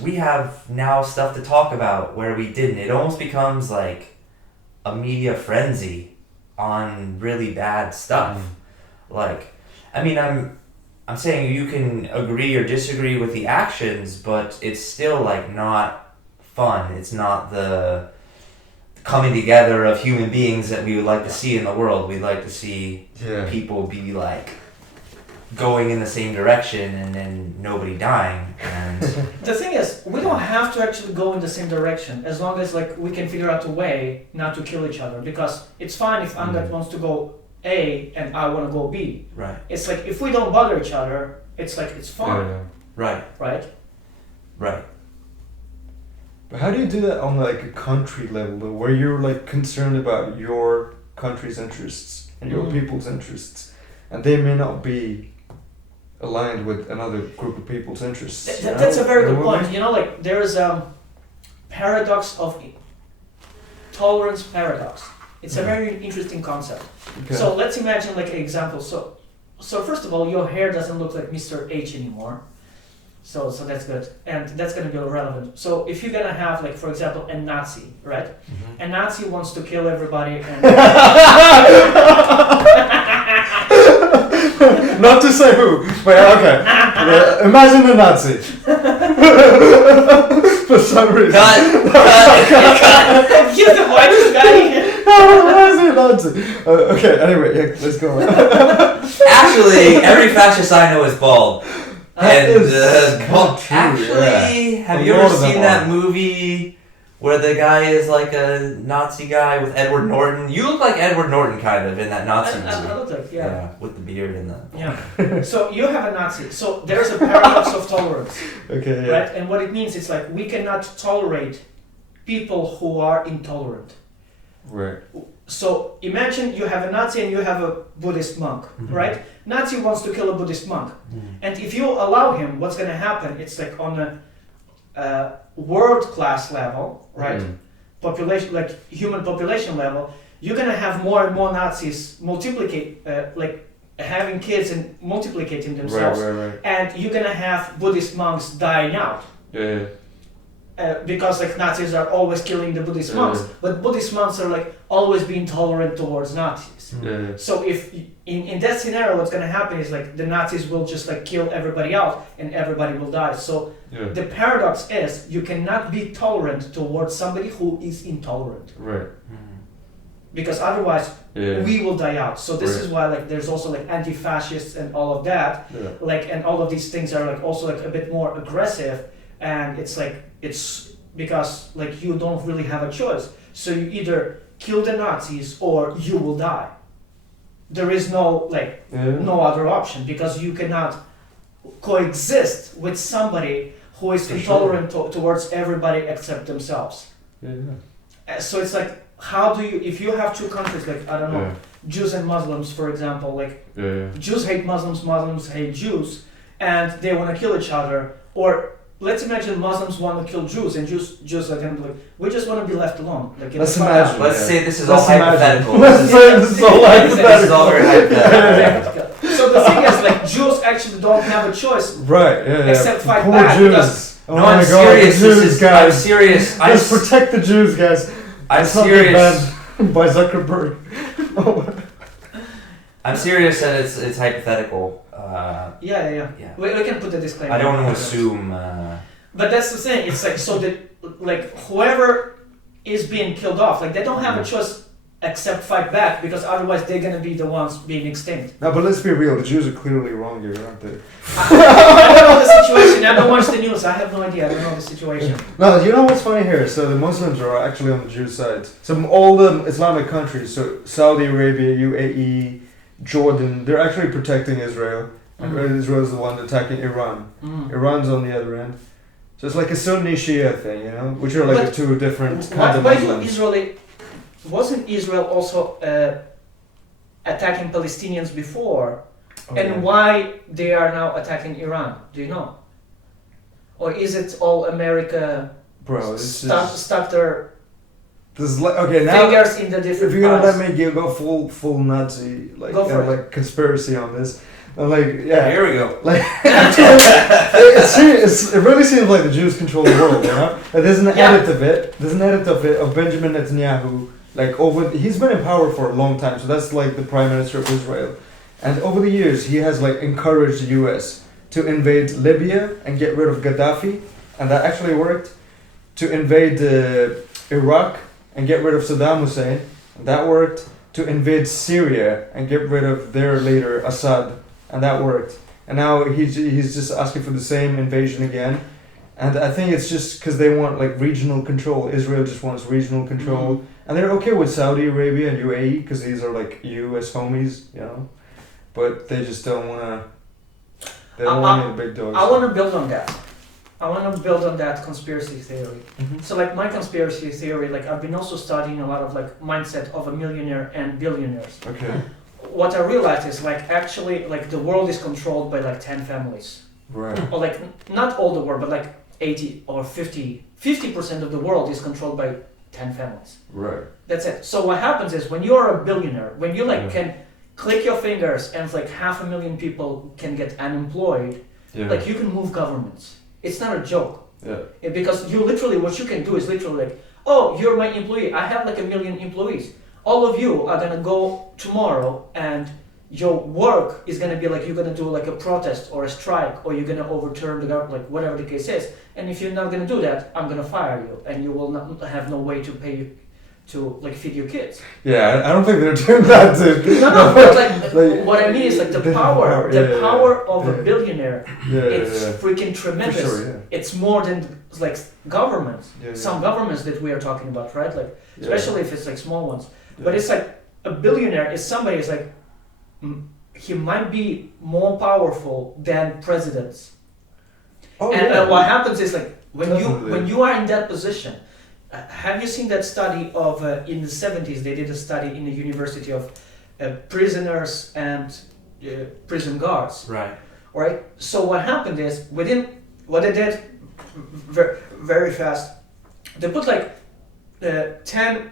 we have now stuff to talk about where we didn't. It almost becomes like a media frenzy on really bad stuff. Like, I mean, I'm saying you can agree or disagree with the actions, but it's still like not fun. It's not the coming together of human beings that we would like to see in the world. We'd like to see people be like going in the same direction and then nobody dying. And the thing is, we don't have to actually go in the same direction as long as like we can figure out a way not to kill each other, because it's fine if Angat wants to go A and I want to go B. Right. It's like if we don't bother each other, it's like it's fine. Right. But how do you do that on like a country level though, where you're like concerned about your country's interests and your people's interests, and they may not be aligned with another group of people's interests? That's a very good point. You know, like there is a paradox of tolerance paradox. It's a very interesting concept. Okay. So let's imagine like an example. So first of all, your hair doesn't look like Mr. H anymore. So that's good. And that's going to be relevant. So if you're going to have, like, for example, a Nazi, right? Mm-hmm. A Nazi wants to kill everybody and... Not to say who, but okay. Imagine a Nazi. For some reason. Cut. He's the whitest guy here. Okay, anyway, let's go on. Actually, every fascist I know is bald. That and is actually, have you ever seen that movie where the guy is like a Nazi guy with Edward Norton? You look like Edward Norton kind of in that Nazi movie. I look like, yeah. With the beard and the... Yeah. So you have a Nazi. So there's a paradox of tolerance. Okay, yeah. Right? And what it means, it's like we cannot tolerate people who are intolerant. Right. So imagine you have a Nazi and you have a Buddhist monk, right? Nazi wants to kill a Buddhist monk. And if you allow him, what's going to happen? It's like on a world-class level, right? Population, like human population level, you're going to have more and more Nazis multiplicate, like having kids and multiplicating themselves. Right. And you're going to have Buddhist monks dying out. Yeah. because like Nazis are always killing the Buddhist monks, but Buddhist monks are like always being tolerant towards Nazis. Yeah. So if in that scenario, what's gonna happen is like the Nazis will just like kill everybody else and everybody will die. So Yeah. the paradox is you cannot be tolerant towards somebody who is intolerant, Right. because otherwise Yeah. we will die out. So this Right. is why like there's also like anti-fascists and all of that, Yeah. like, and all of these things are like also like a bit more aggressive, and it's like it's because like you don't really have a choice. So you either kill the Nazis or you will die. There is no like Yeah. no other option, because you cannot coexist with somebody who is For intolerant towards everybody except themselves. Yeah. So it's like, how do you, if you have two countries, like, I don't know, Yeah. Jews and Muslims, for example, like Yeah. Jews hate Muslims, Muslims hate Jews, and they want to kill each other. Or let's imagine Muslims want to kill Jews, and Jews are going to be like, we just want to be left alone. Like, get Let's the fuck imagine. out. Let's Yeah. say this is Let's all imagine. hypothetical. Let's say this is all This is all very hypothetical. hypothetical. So the thing is, like, Jews actually don't have a choice. Right. Yeah. Yeah. Except fight Poor back, Jews. because- Oh No, my I'm God, serious. the Jews, I'm guys. serious. Let's protect the Jews, guys. I'm It's not being serious. banned by Zuckerberg. I'm serious, and it's hypothetical. Yeah. Yeah. We can put the disclaimer. I don't want to assume. But that's the thing. It's like, so that like whoever is being killed off, like they don't have a choice except fight back, because otherwise they're gonna be the ones being extinct. No, but let's be real. The Jews are clearly wrong here, aren't they? I don't know the situation. I don't watch the news. I have no idea. I don't know the situation. No, you know what's funny here? So the Muslims are actually on the Jews' side. So all the Islamic countries, so Saudi Arabia, UAE, Jordan, they're actually protecting Israel. And Israel's the one attacking Iran. Iran's on the other end. So it's like a Sunni Shia thing, you know? Which are like But two different kinds of Why do Muslims. wasn't Israel also attacking Palestinians before? Oh, And yeah. why they are now attacking Iran? Do you know? Or is it all America Bro, this stuck their is like, okay, now fingers in the different if you're gonna pies? let me go full Nazi like Go for it. like conspiracy on this, like yeah, Here we go. like it really seems like the Jews control the world, you know. Like, there's an Yeah. edit of it. There's an edit of it of Benjamin Netanyahu. Like he's been in power for a long time, so that's like the prime minister of Israel, and over the years he has like encouraged the U.S. to invade Libya and get rid of Gaddafi, and that actually worked. To invade Iraq and get rid of Saddam Hussein, and that worked. To invade Syria and get rid of their leader Assad, and that worked. And now he's just asking for the same invasion again, and I think it's just because they want like regional control. Israel just wants regional control, and they're okay with Saudi Arabia and UAE because these are like U.S. homies, you know. But they just don't wanna. They don't want any big dogs. I want to build on that. I want to build on that conspiracy theory. Mhm. So like my conspiracy theory, like I've been also studying a lot of like mindset of a millionaire and billionaires. Okay. What I realized is like actually like the world is controlled by like 10 families. Right. Or like not all the world, but like 80 or 50% of the world is controlled by 10 families. Right. That's it. So what happens is when you're a billionaire, when you like Yeah. can click your fingers and like 500,000 people can get unemployed, Yeah. like you can move governments. It's not a joke. Yeah. Because you literally, what you can do is literally like, oh, you're my employee. I have like 1 million employees. All of you are gonna go tomorrow and your work is gonna be like, you're gonna do like a protest or a strike, or you're gonna overturn the government, like whatever the case is. And if you're not gonna do that, I'm gonna fire you, and you will not have no way to pay you to like feed your kids. Yeah, I don't think they're doing that, dude. No, but like, Like, what I mean is like the the power power, power of yeah. a billionaire. Yeah, It's yeah, freaking for tremendous. sure, yeah. It's more than like governments. Yeah, Some governments that we are talking about, right? Like yeah. especially if it's like small ones. Yeah. But it's like a billionaire is somebody is like he might be more powerful than presidents. Oh, And yeah. what happens is like Definitely. when you are in that position, have you seen that study of in the 70s they did a study in the University of prisoners and prison guards, Right. right? So what happened is what they did very fast, they put like 10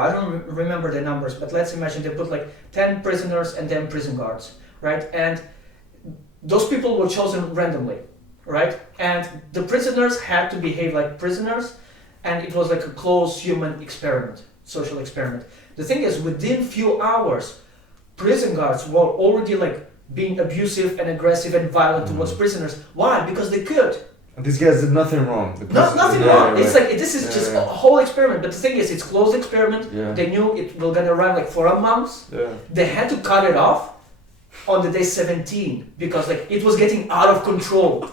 I don't remember the numbers, but let's imagine they put like 10 prisoners and 10 prison guards, right? And those people were chosen randomly. right? And the prisoners had to behave like prisoners, and it was like a closed human experiment, social experiment. The thing is, within few hours, prison guards were already like being abusive and aggressive and violent towards prisoners. Why? Because they could. And these guys did nothing wrong. Nothing wrong. It's like this is just Yeah. a whole experiment. But the thing is, it's closed experiment. Yeah. They knew it was gonna run like for a month. Yeah. They had to cut it off on the day 17 because like it was getting out of control.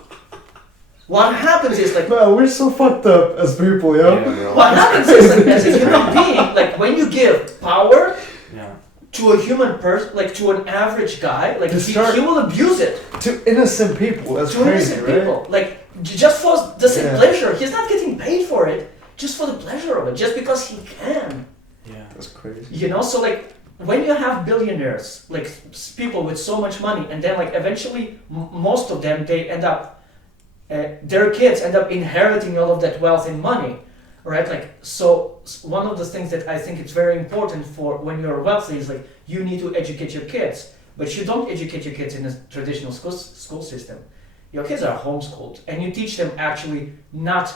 What happens is like Man, we're so fucked up as people, yeah? what happens is like as a human being, like when you give power Yeah. to a human person, like to an average guy, like To he start- will abuse it To innocent people, that's to crazy, innocent right? people. Like just for the same Yeah. pleasure. He's not getting paid for it, just for the pleasure of it, just because he can. Yeah. That's crazy. You know, so like when you have billionaires, like people with so much money, and then like eventually most of them they end up, their kids end up inheriting all of that wealth and money, right? Like so, one of the things that I think it's very important for when you're wealthy is like you need to educate your kids, but you don't educate your kids in a traditional school system. Your kids are homeschooled, and you teach them actually not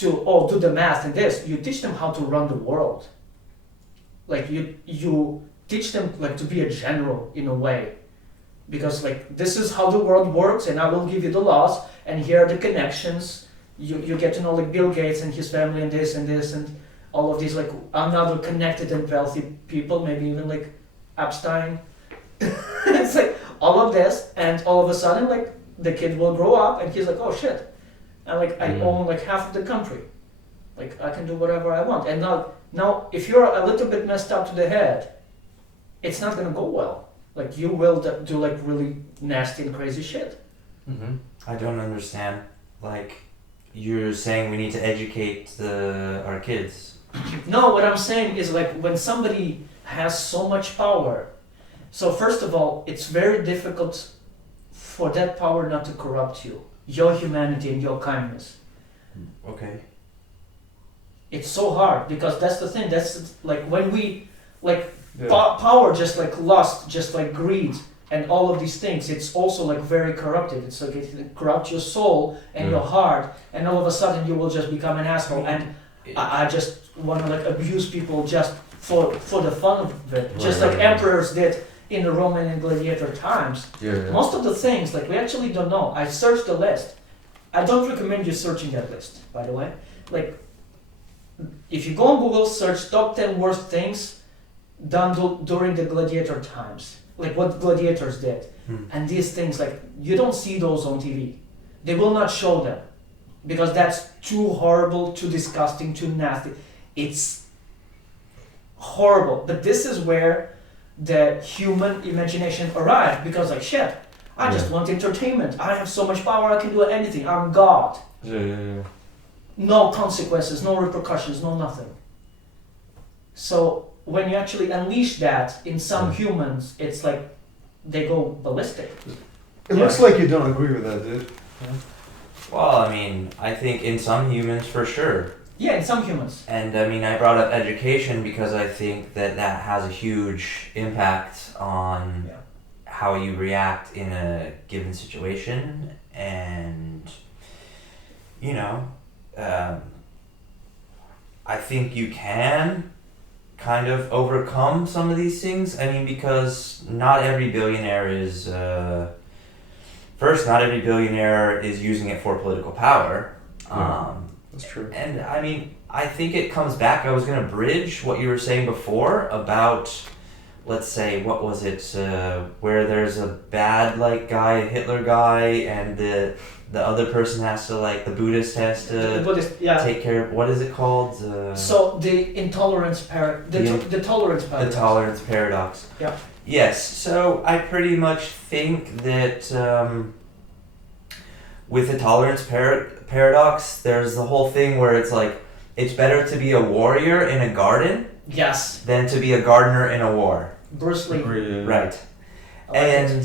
to do the math and this. You teach them how to run the world. Like you teach them like to be a general in a way, because like this is how the world works, and I will give you the laws, and here are the connections. You get to know like Bill Gates and his family and this and all of these like another connected and wealthy people, maybe even like Epstein. It's like all of this, and all of a sudden like the kid will grow up and he's like, oh shit, and like I own like half of the country, like I can do whatever I want. And now if you're a little bit messed up to the head, it's not gonna go well. Like you will do like really nasty and crazy shit. Mm-hmm. I don't understand. Like, you're saying we need to educate our kids. No, what I'm saying is like when somebody has so much power, so first of all, it's very difficult for that power not to corrupt you, your humanity and your kindness. Okay. It's so hard because that's the thing. That's like when we like Yeah. power, just like lust, just like greed, and all of these things. It's also like very corruptive. It's like it corrupts your soul and your heart, and all of a sudden you will just become an asshole. And I just want to like abuse people just for the fun of it, just like emperors did in the Roman and gladiator times. Yeah. Most of the things like we actually don't know. I searched the list. I don't recommend you searching that list, by the way. Like if you go on Google, search top 10 worst things done during the gladiator times, like what gladiators did. And these things, like you don't see those on TV. They will not show them because that's too horrible, too disgusting, too nasty. It's horrible. But this is where the human imagination arrived, because like shit, I just want entertainment. I have so much power, I can do anything. I'm God. Yeah. No consequences, no repercussions, no nothing. So when you actually unleash that in some humans, it's like they go ballistic. It looks like you don't agree with that, dude. Well, I mean, I think in some humans for sure. Yeah, in some humans. And I mean, I brought up education because I think that has a huge impact on how you react in a given situation. And, you know, I think you can kind of overcome some of these things. I mean, because not every billionaire is... First, not every billionaire is using it for political power. That's true. And I mean, I think it comes back. I was going to bridge what you were saying before about, let's say, what was it, where there's a bad like guy, a Hitler guy, and the other person has to, like, the Buddhist has to take care of, what is it called? So the intolerance the tolerance paradox. The tolerance paradox. Yeah. Yes, so I pretty much think that with the tolerance paradox, there's the whole thing where it's like, it's better to be a warrior in a garden Yes. than to be a gardener in a war. Bruce Lee. Right. I like And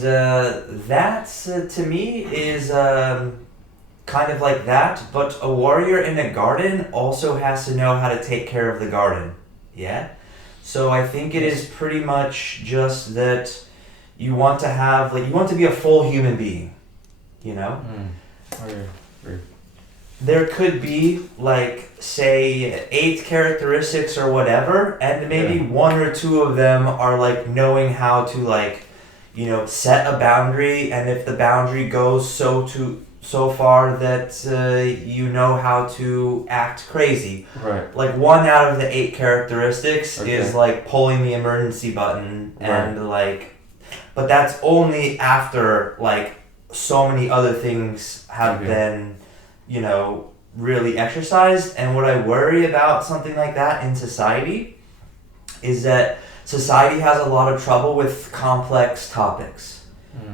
that, to me, is kind of like that, but a warrior in a garden also has to know how to take care of the garden. Yeah? So I think it is pretty much just that you want to have, like, you want to be a full human being, you know? I agree. there could be like say 8 characteristics or whatever, and maybe Yeah. 1 or 2 of them are like knowing how to like, you know, set a boundary, and if the boundary goes so far that you know how to act crazy. Right. Like 1 out of the 8 characteristics Okay. is like pulling the emergency button, and like, but that's only after like so many other things have Okay. been, you know, really exercised. And what I worry about something like that in society is that society has a lot of trouble with complex topics.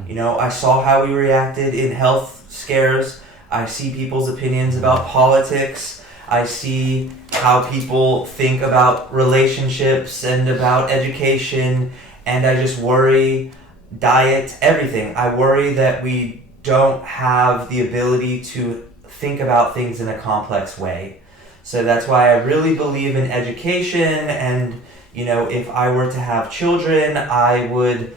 You know, I saw how we reacted in health scares. I see people's opinions about politics. I see how people think about relationships and about education. And I just worry, diet, everything. I worry that we don't have the ability to think about things in a complex way. So that's why I really believe in education. And, you know, if I were to have children, I would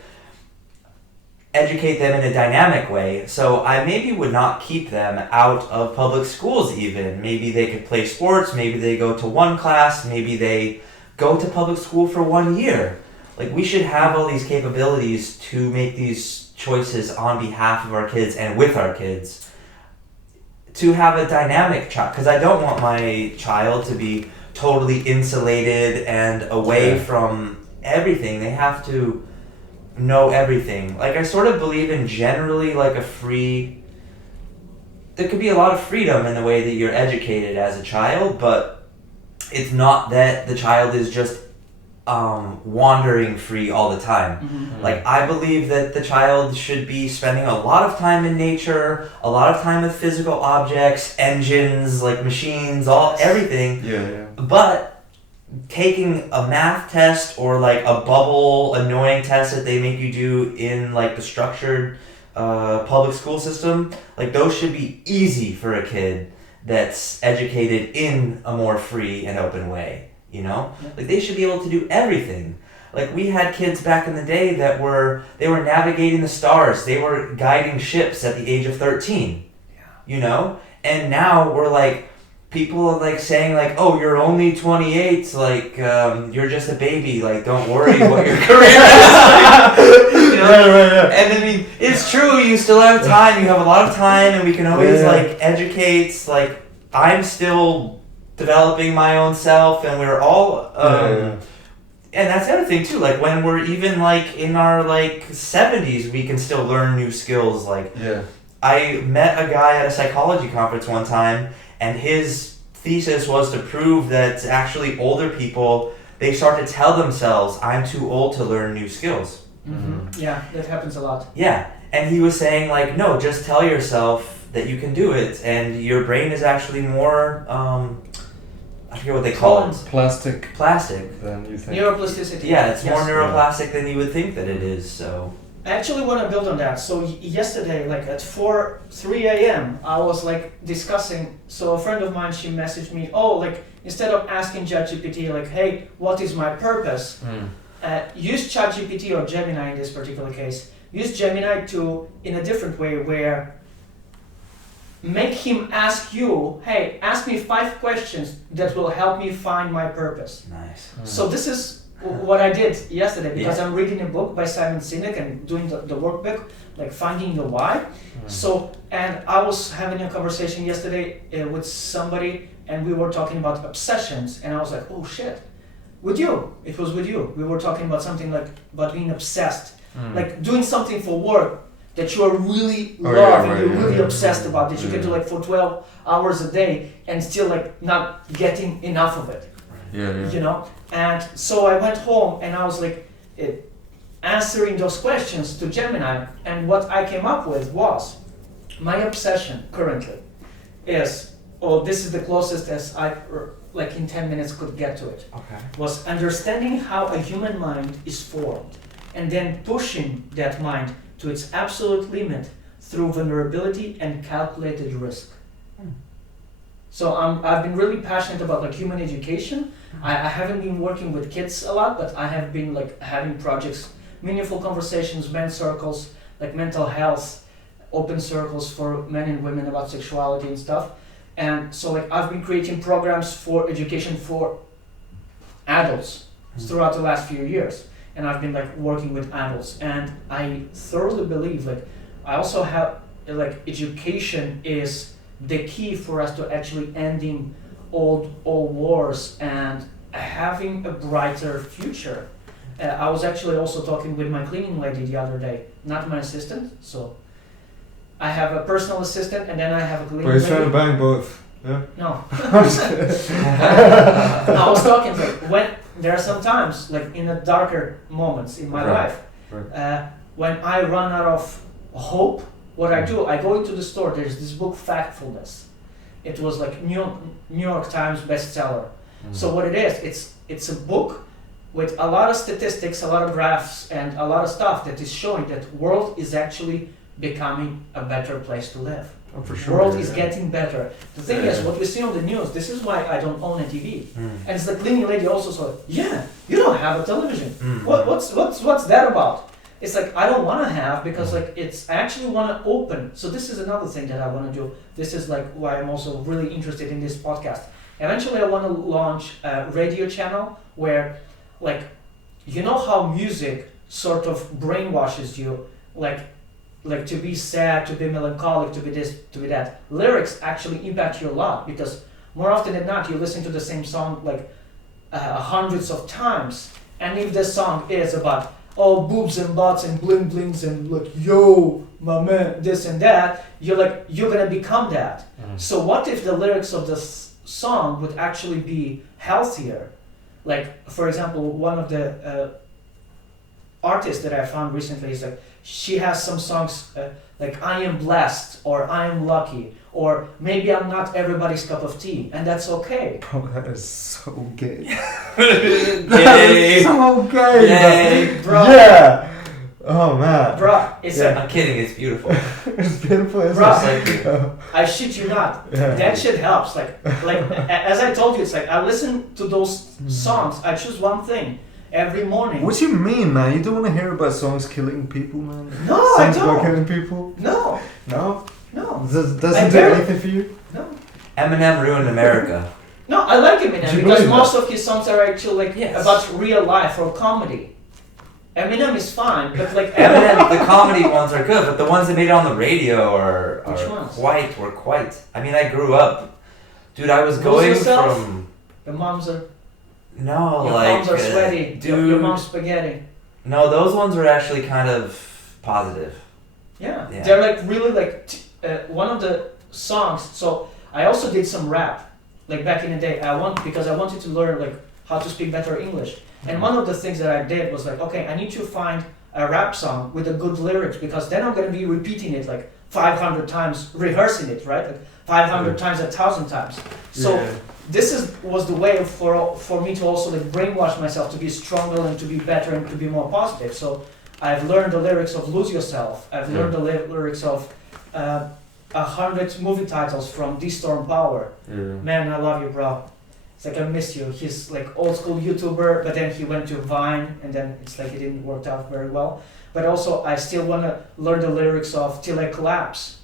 educate them in a dynamic way. So I maybe would not keep them out of public schools even. Maybe they could play sports, maybe they go to one class, maybe they go to public school for 1 year. Like, we should have all these capabilities to make these choices on behalf of our kids and with our kids. To have a dynamic child, because I don't want my child to be totally insulated and away Yeah. from everything. They have to know everything. Like, I sort of believe in generally like a free, there could be a lot of freedom in the way that you're educated as a child, but it's not that the child is just wandering free all the time. Like, I believe that the child should be spending a lot of time in nature, a lot of time with physical objects, engines, like machines, everything. Yeah. But taking a math test or like a bubble annoying test that they make you do in like the structured public school system, like those should be easy for a kid that's educated in a more free and open way, you know? Like, they should be able to do everything. Like, we had kids back in the day that were navigating the stars, they were guiding ships at the age of 13, you know? And now we're like, people are like saying like, oh, you're only 28, like, you're just a baby, like, don't worry what your career is. You know? Yeah. And I mean, it's true, you still have time, you have a lot of time, and we can always like educate, like, I'm still developing my own self, and we're all, and that's the other thing too, like, when we're even like in our like 70s, we can still learn new skills. Like, Yeah. I met a guy at a psychology conference one time, and his thesis was to prove that actually older people, they start to tell themselves, I'm too old to learn new skills. Yeah, that happens a lot. Yeah, and he was saying like, no, just tell yourself that you can do it, and your brain is actually more, I forget what they call it. Plastic Plastic. than you think. Neuroplasticity. Yeah, it's more Yes. neuroplastic than you would think that it is, so. I actually want to build on that. So yesterday, like at 3 a.m., I was like discussing. So a friend of mine, she messaged me, oh, like, instead of asking ChatGPT, like, hey, what is my purpose? Use ChatGPT or Gemini in this particular case. Use Gemini in a different way, where make him ask you, hey, ask me 5 questions that will help me find my purpose. Nice. So this is what I did yesterday, because Yeah. I'm reading a book by Simon Sinek and doing the workbook, like finding the why. So, and I was having a conversation yesterday with somebody, and we were talking about obsessions, and I was like, oh shit, with you, it was with you. We were talking about something like about being obsessed, like doing something for work that you are really Oh, love yeah, and right, you're yeah, really yeah. obsessed about, that you can do like for 12 hours a day and still like not getting enough of it. Yeah. You know, and so I went home and I was like answering those questions to Gemini, and what I came up with was my obsession currently is, this is the closest as I like in 10 minutes could get to it, Okay. was understanding how a human mind is formed and then pushing that mind to its absolute limit through vulnerability and calculated risk. So I've been really passionate about like human education. I haven't been working with kids a lot, but I have been like having projects, meaningful conversations, men's circles, like mental health, open circles for men and women about sexuality and stuff. And so like I've been creating programs for education for adults throughout the last few years, and I've been like working with adults, and I thoroughly believe like I also have like education is the key for us to actually ending all wars and having a brighter future. I was actually also talking with my cleaning lady the other day, not my assistant. So I have a personal assistant and then I have a cleaning But he's lady. trying to bang both. Yeah. No. I was talking like when there are some times like in the darker moments in my Right. life Right. when I run out of hope, what I do, I go into the store. There's this book, Factfulness. It was like New York Times bestseller. So what it is, it's a book with a lot of statistics, a lot of graphs, and a lot of stuff that is showing that world is actually becoming a better place to live. Oh, for sure. World yeah, is yeah. getting better. The thing is, what we see on the news, this is why I don't own a TV. And it's the cleaning lady also said, yeah, you don't have a television. What's that about? It's like I don't want to have because like it's I actually want to open. So this is another thing that I want to do. This is like why I'm also really interested in this podcast. Eventually I want to launch a radio channel where like you know how music sort of brainwashes you like to be sad, to be melancholic, to be this, to be that. Lyrics actually impact you a lot because more often than not you listen to the same song like hundreds of times, and if the song is about boobs and butts and bling blings and like yo my man this and that, you're gonna become that. So what if the lyrics of the song would actually be healthier? Like for example, one of the artists that I found recently is like she has some songs like I am blessed or I am lucky or maybe I'm not everybody's cup of tea, and that's okay. Bro, that is so gay. Yay. That's so gay. Yay. Bro. Yeah. Oh man. Bruh, it's Yeah. I'm kidding, it's beautiful. It's beautiful. Isn't Bruh. it? I shit you not. Yeah. That shit helps. Like as I told you, it's like I listen to those songs. I choose one thing every morning. What do you mean, man? You don't want to hear about songs killing people, man? No, I Songs about don't. killing people? No, No? no, Doesn't do barely- anything for you? no. Eminem ruined America. No, I like Do Eminem you because believe most of his songs are actually like Yes. about real life or comedy. Eminem is fine, but like Eminem, the comedy ones are good, but the ones that made it on the radio Which ones? were quite. I mean, I grew up, dude. I was Lose going Yourself? from your moms are no, your like moms are sweaty. dude. Your mom's spaghetti. No, those ones were actually kind of positive. Yeah, Yeah. they're like really like one of the songs. So I also did some rap, like back in the day. Because I wanted to learn like how to speak better English. And one of the things that I did was like, okay, I need to find a rap song with a good lyrics because then I'm gonna be repeating it like 500 times, rehearsing it, right? Like 500 times, 1,000 times. So Yeah. this was the way for me to also like brainwash myself to be stronger and to be better and to be more positive. So I've learned the lyrics of Lose Yourself. I've learned the lyrics of 100 movie titles from D Storm Power. Yeah. Man, I love you, bro. It's like I miss you. He's like old school YouTuber, but then he went to Vine, and then it's like it didn't work out very well. But also, I still wanna learn the lyrics of Till I Collapse.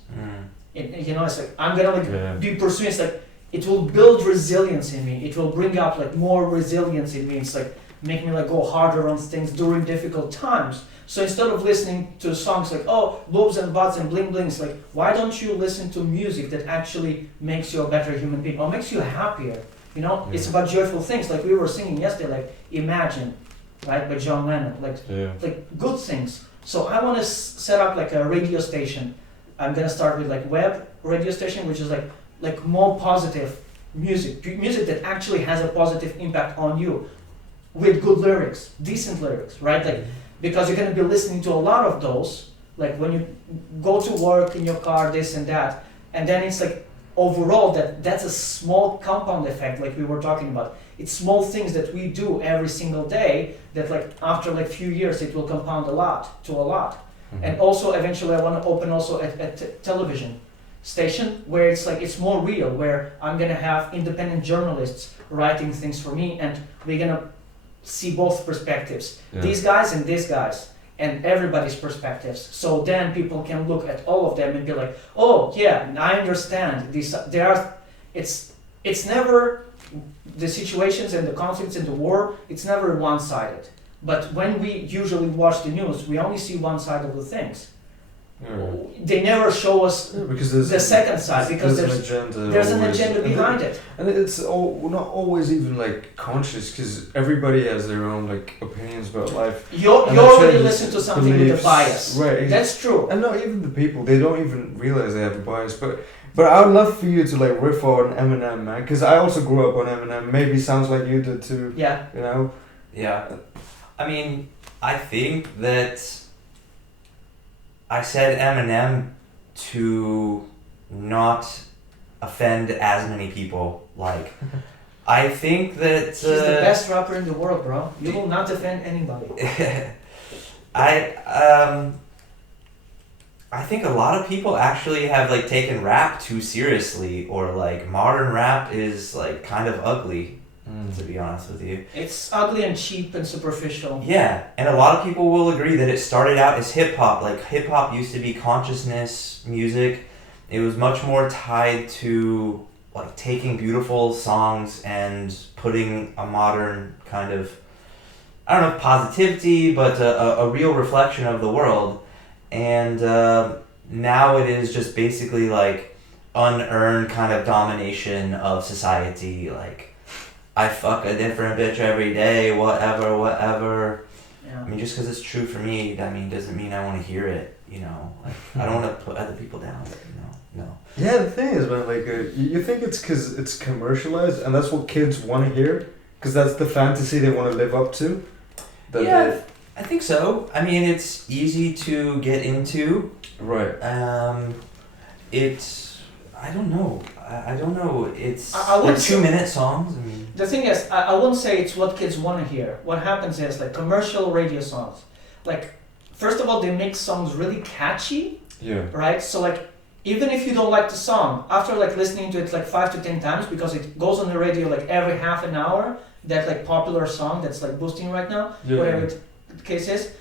You know, it's like I'm gonna like Yeah. be pursuing. It's like it will build resilience in me. It will bring up like more resilience in me. It's like make me like go harder on things during difficult times. So instead of listening to songs like boobs and butts and bling blings, like why don't you listen to music that actually makes you a better human being or makes you happier? You know, it's about joyful things. Like we were singing yesterday, like Imagine, right, by John Lennon. Like good things. So I want to set up like a radio station. I'm gonna start with like web radio station, which is like more positive music that actually has a positive impact on you, with good lyrics, decent lyrics, right? Like because you're gonna be listening to a lot of those, like when you go to work in your car, this and that, and then it's like overall that's a small compound effect, like we were talking about. It's small things that we do every single day that like after like few years it will compound a lot. And also eventually I want to open also a television station where it's like it's more real, where I'm gonna have independent journalists writing things for me, and we're gonna see both perspectives, Yeah. these guys and these guys, and everybody's perspectives. So then people can look at all of them and be like, oh yeah, I understand. It's never the situations and the conflicts and the war. It's never one-sided. But when we usually watch the news, we only see one side of the things. Yeah. They never show us Because there's the second side, because an agenda. there's an always. agenda behind it. And it's not always even like conscious, because everybody has their own like opinions about life. You And already changes listen to something with a beliefs. bias. Right. That's true. And not even the people, they don't even realize they have a bias. But I would love for you to like riff on Eminem, man, because I also grew up on Eminem. Maybe sounds like you did too. Yeah. You know. Yeah. I mean, I think that I said Eminem to not offend as many people. Like, I think that He's the best rapper in the world, bro. You will not offend anybody. I think a lot of people actually have like taken rap too seriously, or like modern rap is like kind of ugly, to be honest with you. It's ugly and cheap and superficial. Yeah, and a lot of people will agree that it started out as hip hop. Like hip hop used to be consciousness music. It was much more tied to like taking beautiful songs and putting a modern kind of, I don't know, positivity, but a real reflection of the world. And now it is just basically like unearned kind of domination of society. Like, I fuck a different bitch every day, whatever. Yeah. I mean, just because it's true for me, doesn't mean I want to hear it, you know? Like, I don't want to put other people down, you know? No. Yeah, the thing is, man, like, you think it's because it's commercialized and that's what kids want to hear? Because that's the fantasy they want to live up to? Yeah, I think so. I mean, it's easy to get into. Right. It's, I don't know. I don't know. It's I like would say- 2-minute songs. I mean, The thing is, I wouldn't say it's what kids want to hear. What happens is, like, commercial radio songs. Like, first of all, they make songs really catchy, Yeah. right? So, like, even if you don't like the song, after, like, listening to it, like, 5 to 10 times, because it goes on the radio, like, every half an hour, that, like, popular song that's, like, boosting right now, Yeah. whatever the case is,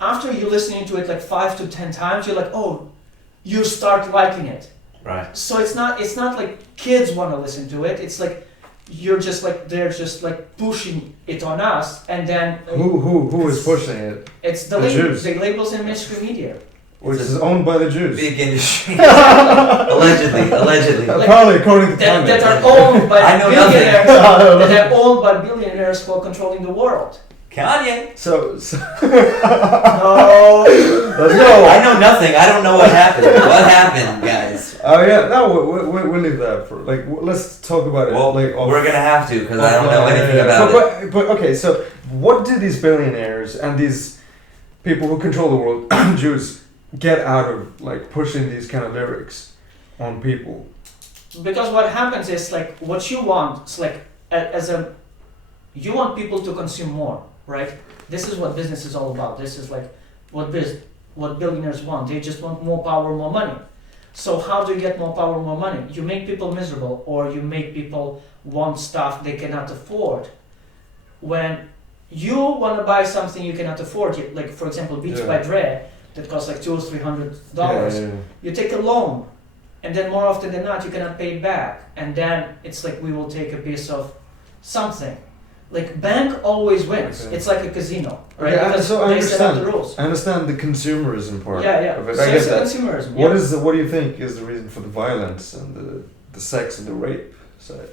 after you listening to it, like, 5 to 10 times, you're like, oh, you start liking it. right. So it's not like kids want to listen to it. It's like they're just like pushing it on us, and then Who is pushing it? it's The Jews. the labels in mainstream media. Which is owned by the Jews. Big industry. Allegedly. Like- Apparently, according to That are Kanye. owned by I know billionaires. nothing. That are owned by billionaires who are controlling the world. Kanye. So No. let's go. I know nothing. I don't know what happened. What happened, guys? Oh yeah, no, we'll leave that for like. Let's talk about it. Well, like, we're gonna have to because I don't know anything yeah. about it. But okay, so what do these billionaires and these people who control the world, Jews, get out of like pushing these kind of lyrics on people? Because what happens is, like, what you want is like you want people to consume more, right? This is what business is all about. This is like what billionaires want. They just want more power, more money. So how do you get more power, more money? You make people miserable, or you make people want stuff they cannot afford. When you want to buy something you cannot afford, like for example Beats Yeah. by Dre, that costs like $200 or $300. Yeah. You take a loan, and then more often than not you cannot pay it back, and then it's like we will take a piece of something. Like bank always wins. Okay. It's like a casino, right? Okay, Because so I they set out understand. the rules. I understand the consumerism part. Yeah. Of it. So I it's get a that. consumerism. What do you think is the reason for the violence and the sex and the rape side?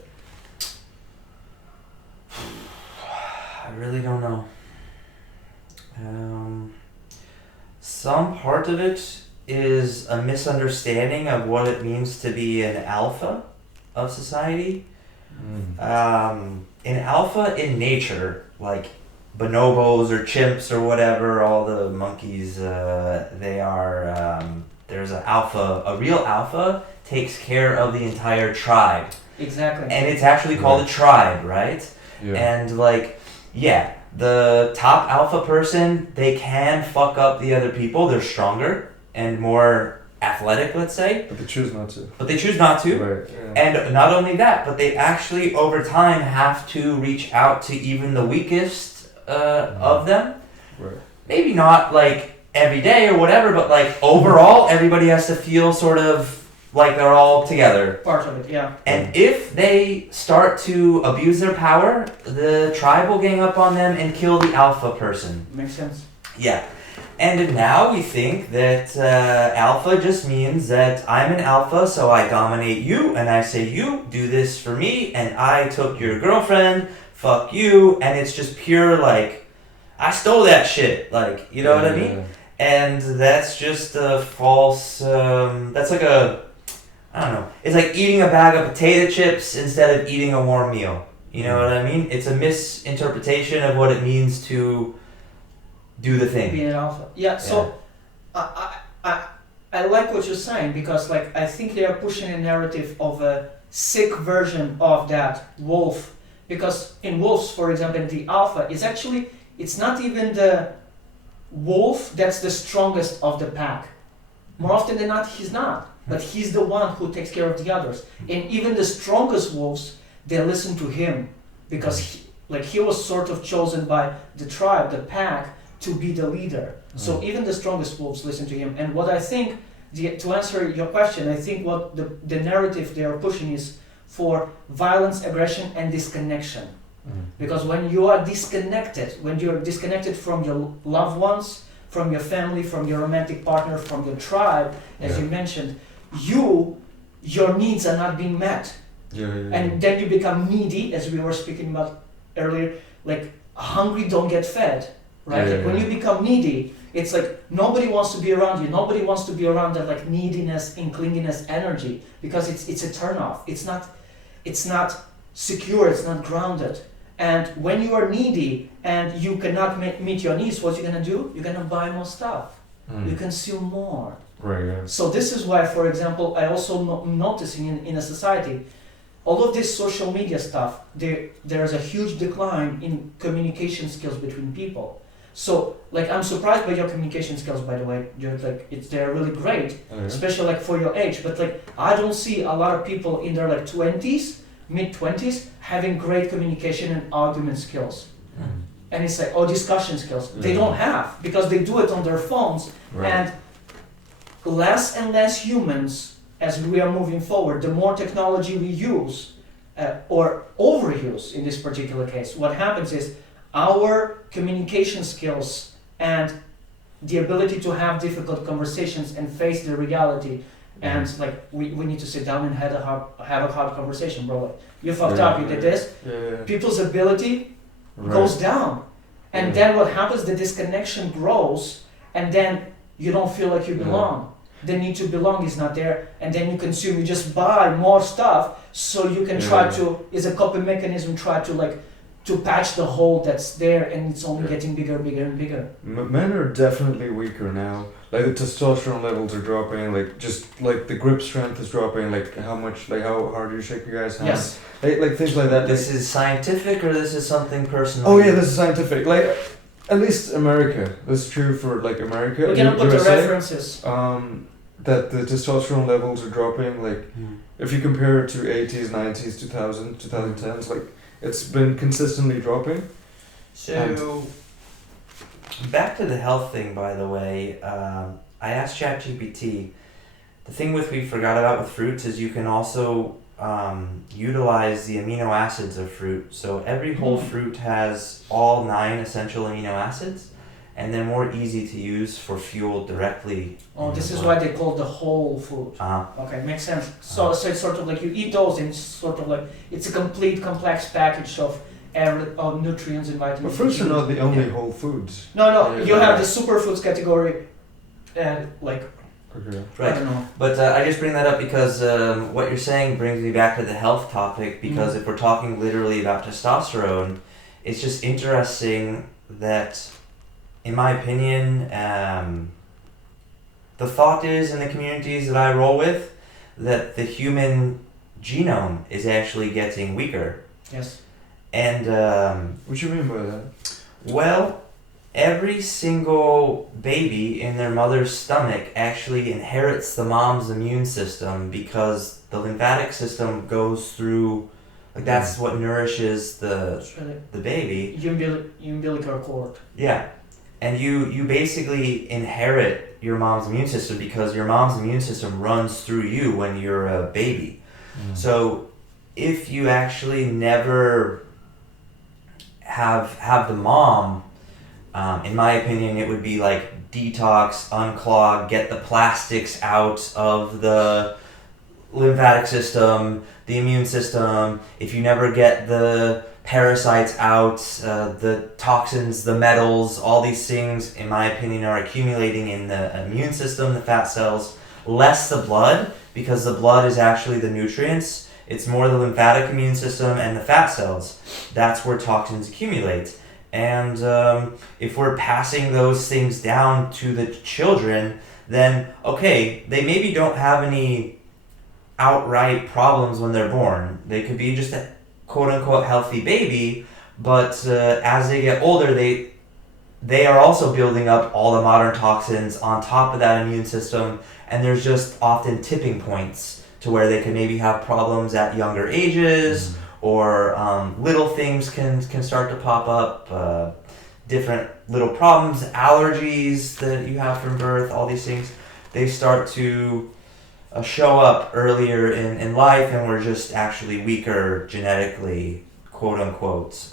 I really don't know. Some part of it is a misunderstanding of what it means to be an alpha of society. In alpha in nature, like bonobos or chimps or whatever, all the monkeys, they are, there's an alpha, a real alpha takes care of the entire tribe. Exactly. And it's actually called a tribe, right? Yeah. And like, yeah, the top alpha person, they can fuck up the other people. They're stronger and more athletic, let's say. But they choose not to. But they choose not to. Right. Yeah. And not only that, but they actually over time have to reach out to even the weakest of them. Right. maybe not like every day or whatever, but like overall, everybody has to feel sort of like they're all together. Part of it, yeah. And if they start to abuse their power, the tribe will gang up on them and kill the alpha person. Makes sense. Yeah. And now we think that alpha just means that I'm an alpha, so I dominate you, and I say, you do this for me, and I took your girlfriend, fuck you, and it's just pure, like, I stole that shit, like, you know what I mean? And that's just a false, that's like a, I don't know, it's like eating a bag of potato chips instead of eating a warm meal. You know what I mean? It's a misinterpretation of what it means to do the thing. Being an alpha. Yeah, so I like what you're saying because like I think they are pushing a narrative of a sick version of that wolf. Because in wolves, for example, the alpha is actually, it's not even the wolf that's the strongest of the pack. More often than not, he's not. But he's the one who takes care of the others. And even the strongest wolves, they listen to him because he was sort of chosen by the tribe, the pack, to be the leader. So even the strongest wolves listen to him. And what I think, to answer your question, I think what the narrative they are pushing is for violence, aggression, and disconnection. Because when you are disconnected, when you're disconnected from your loved ones, from your family, from your romantic partner, from your tribe, as you mentioned, your needs are not being met. And then you become needy, as we were speaking about earlier, like hungry don't get fed, right? Like when you become needy, it's like nobody wants to be around you. Nobody wants to be around that like neediness and clinginess energy because it's a turnoff. It's not secure. It's not grounded. And when you are needy and you cannot meet your needs, what you're gonna do? You're gonna buy more stuff. You consume more. Right. Yeah. So this is why, for example, I also noticing in a society, all of this social media stuff, there's a huge decline in communication skills between people. So, like, I'm surprised by your communication skills, by the way. You're like, they're really great, especially like for your age. But like, I don't see a lot of people in their like 20s, mid-20s, having great communication and argument skills. And it's like, discussion skills. They don't have because they do it on their phones. And less and less humans, as we are moving forward, the more technology we use or overuse in this particular case, what happens is our communication skills and the ability to have difficult conversations and face the reality and like we need to sit down and have a hard conversation, bro. Like, you fucked up, you did this. People's ability goes down. And then what happens, the disconnection grows and then you don't feel like you belong. The need to belong is not there, and then you consume, you just buy more stuff so you can try to, is a coping mechanism, try to like, to patch the hole that's there and it's only getting bigger and bigger. Men are definitely weaker now. Like the testosterone levels are dropping, like just like the grip strength is dropping, like how hard you shake your guys' hands. Yes. Like things like that. This is scientific or this is something personal? Oh yeah, this is scientific. Like at least America. This is true for like America. We're gonna put the references. That the testosterone levels are dropping. Like if you compare it to 80s, 90s, 2010s, like it's been consistently dropping. So back to the health thing, by the way. I asked ChatGPT. The thing we forgot about with fruits is you can also utilize the amino acids of fruit. So every whole fruit has all 9 essential amino acids, and they're more easy to use for fuel directly. Oh, this is why they call the whole food. Okay, makes sense. So it's sort of like you eat those and it's sort of like, it's a complete complex package of nutrients and vitamins. But fruits are not the only whole foods. No, you have the superfoods category and like, Right. I don't know. But I just bring that up because what you're saying brings me back to the health topic, because if we're talking literally about testosterone, it's just interesting that, in my opinion, the thought is in the communities that I roll with that the human genome is actually getting weaker. Yes. And what do you mean by that? Well, every single baby in their mother's stomach actually inherits the mom's immune system, because the lymphatic system goes through, like that's what nourishes the baby. Umbilical cord. Yeah. and you basically inherit your mom's immune system because your mom's immune system runs through you when you're a baby. So if you actually never have the mom, in my opinion, it would be like detox, unclog, get the plastics out of the lymphatic system, the immune system. If you never get the parasites out, the toxins, the metals, all these things, in my opinion, are accumulating in the immune system, the fat cells, less the blood, because the blood is actually the nutrients. It's more the lymphatic immune system and the fat cells. That's where toxins accumulate. And if we're passing those things down to the children, then okay, they maybe don't have any outright problems when they're born. They could be just a quote-unquote healthy baby, but as they get older, they are also building up all the modern toxins on top of that immune system, and there's just often tipping points to where they can maybe have problems at younger ages, or little things can start to pop up, different little problems, allergies that you have from birth, all these things, they start to show up earlier in life, and we're just actually weaker genetically, quote unquote.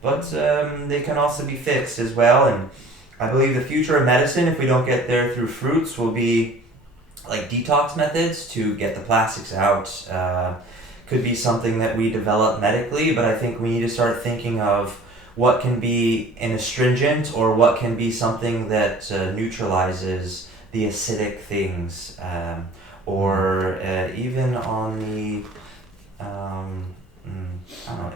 But they can also be fixed as well, and I believe the future of medicine, if we don't get there through fruits, will be like detox methods to get the plastics out. Could be something that we develop medically, but I think we need to start thinking of what can be an astringent, or what can be something that neutralizes the acidic things, or even on the I don't know,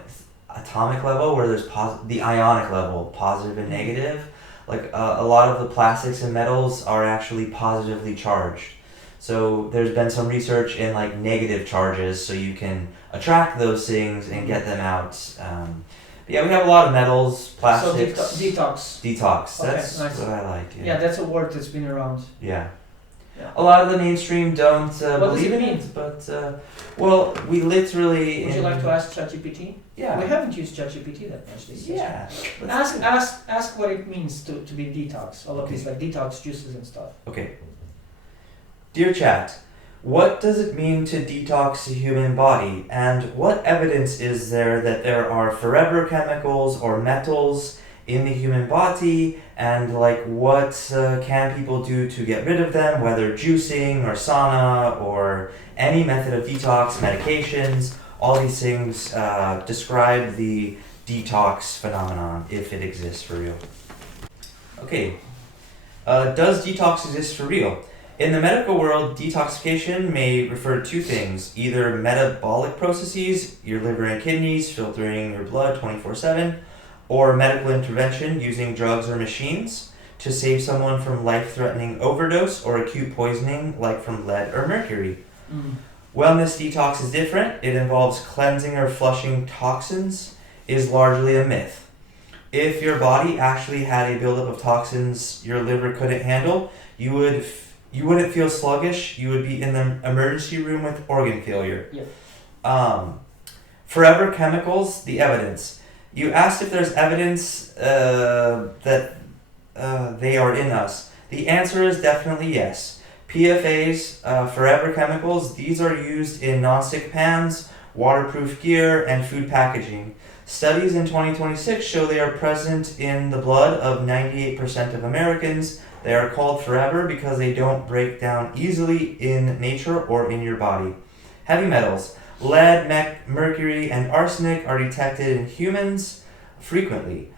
atomic level, where there's the ionic level, positive and negative. Like a lot of the plastics and metals are actually positively charged. So there's been some research in like negative charges, so you can attract those things and get them out. But yeah, we have a lot of metals, plastics. So detox. Detox. Okay, That's nice. what I like. Yeah, that's a word that's been around. Yeah. Yeah. A lot of the mainstream don't What does believe it in mean? it, but well, we literally. Would you like to ask ChatGPT? Yeah. We haven't used ChatGPT that much this year. Yeah. let's do it. Ask what it means to be detox. All of these like detox juices and stuff. Okay. Dear chat, what does it mean to detox the human body, and what evidence is there that there are forever chemicals or metals in the human body, and like what can people do to get rid of them, whether juicing or sauna or any method of detox, medications, all these things describe the detox phenomenon, if it exists for real. Okay, does detox exist for real? In the medical world, detoxification may refer to two things: either metabolic processes, your liver and kidneys filtering your blood 24/7, or medical intervention using drugs or machines to save someone from life-threatening overdose or acute poisoning like from lead or mercury. Wellness detox is different. It involves cleansing or flushing toxins, is largely a myth. If your body actually had a buildup of toxins your liver couldn't handle, you wouldn't feel sluggish. You would be in the emergency room with organ failure. Yeah. Forever chemicals, the evidence. You asked if there's evidence that they are in us. The answer is definitely yes. PFAs, forever chemicals, these are used in nonstick pans, waterproof gear, and food packaging. Studies in 2026 show they are present in the blood of 98% of Americans. They are called forever because they don't break down easily in nature or in your body. Heavy metals. Lead, mercury, and arsenic are detected in humans frequently.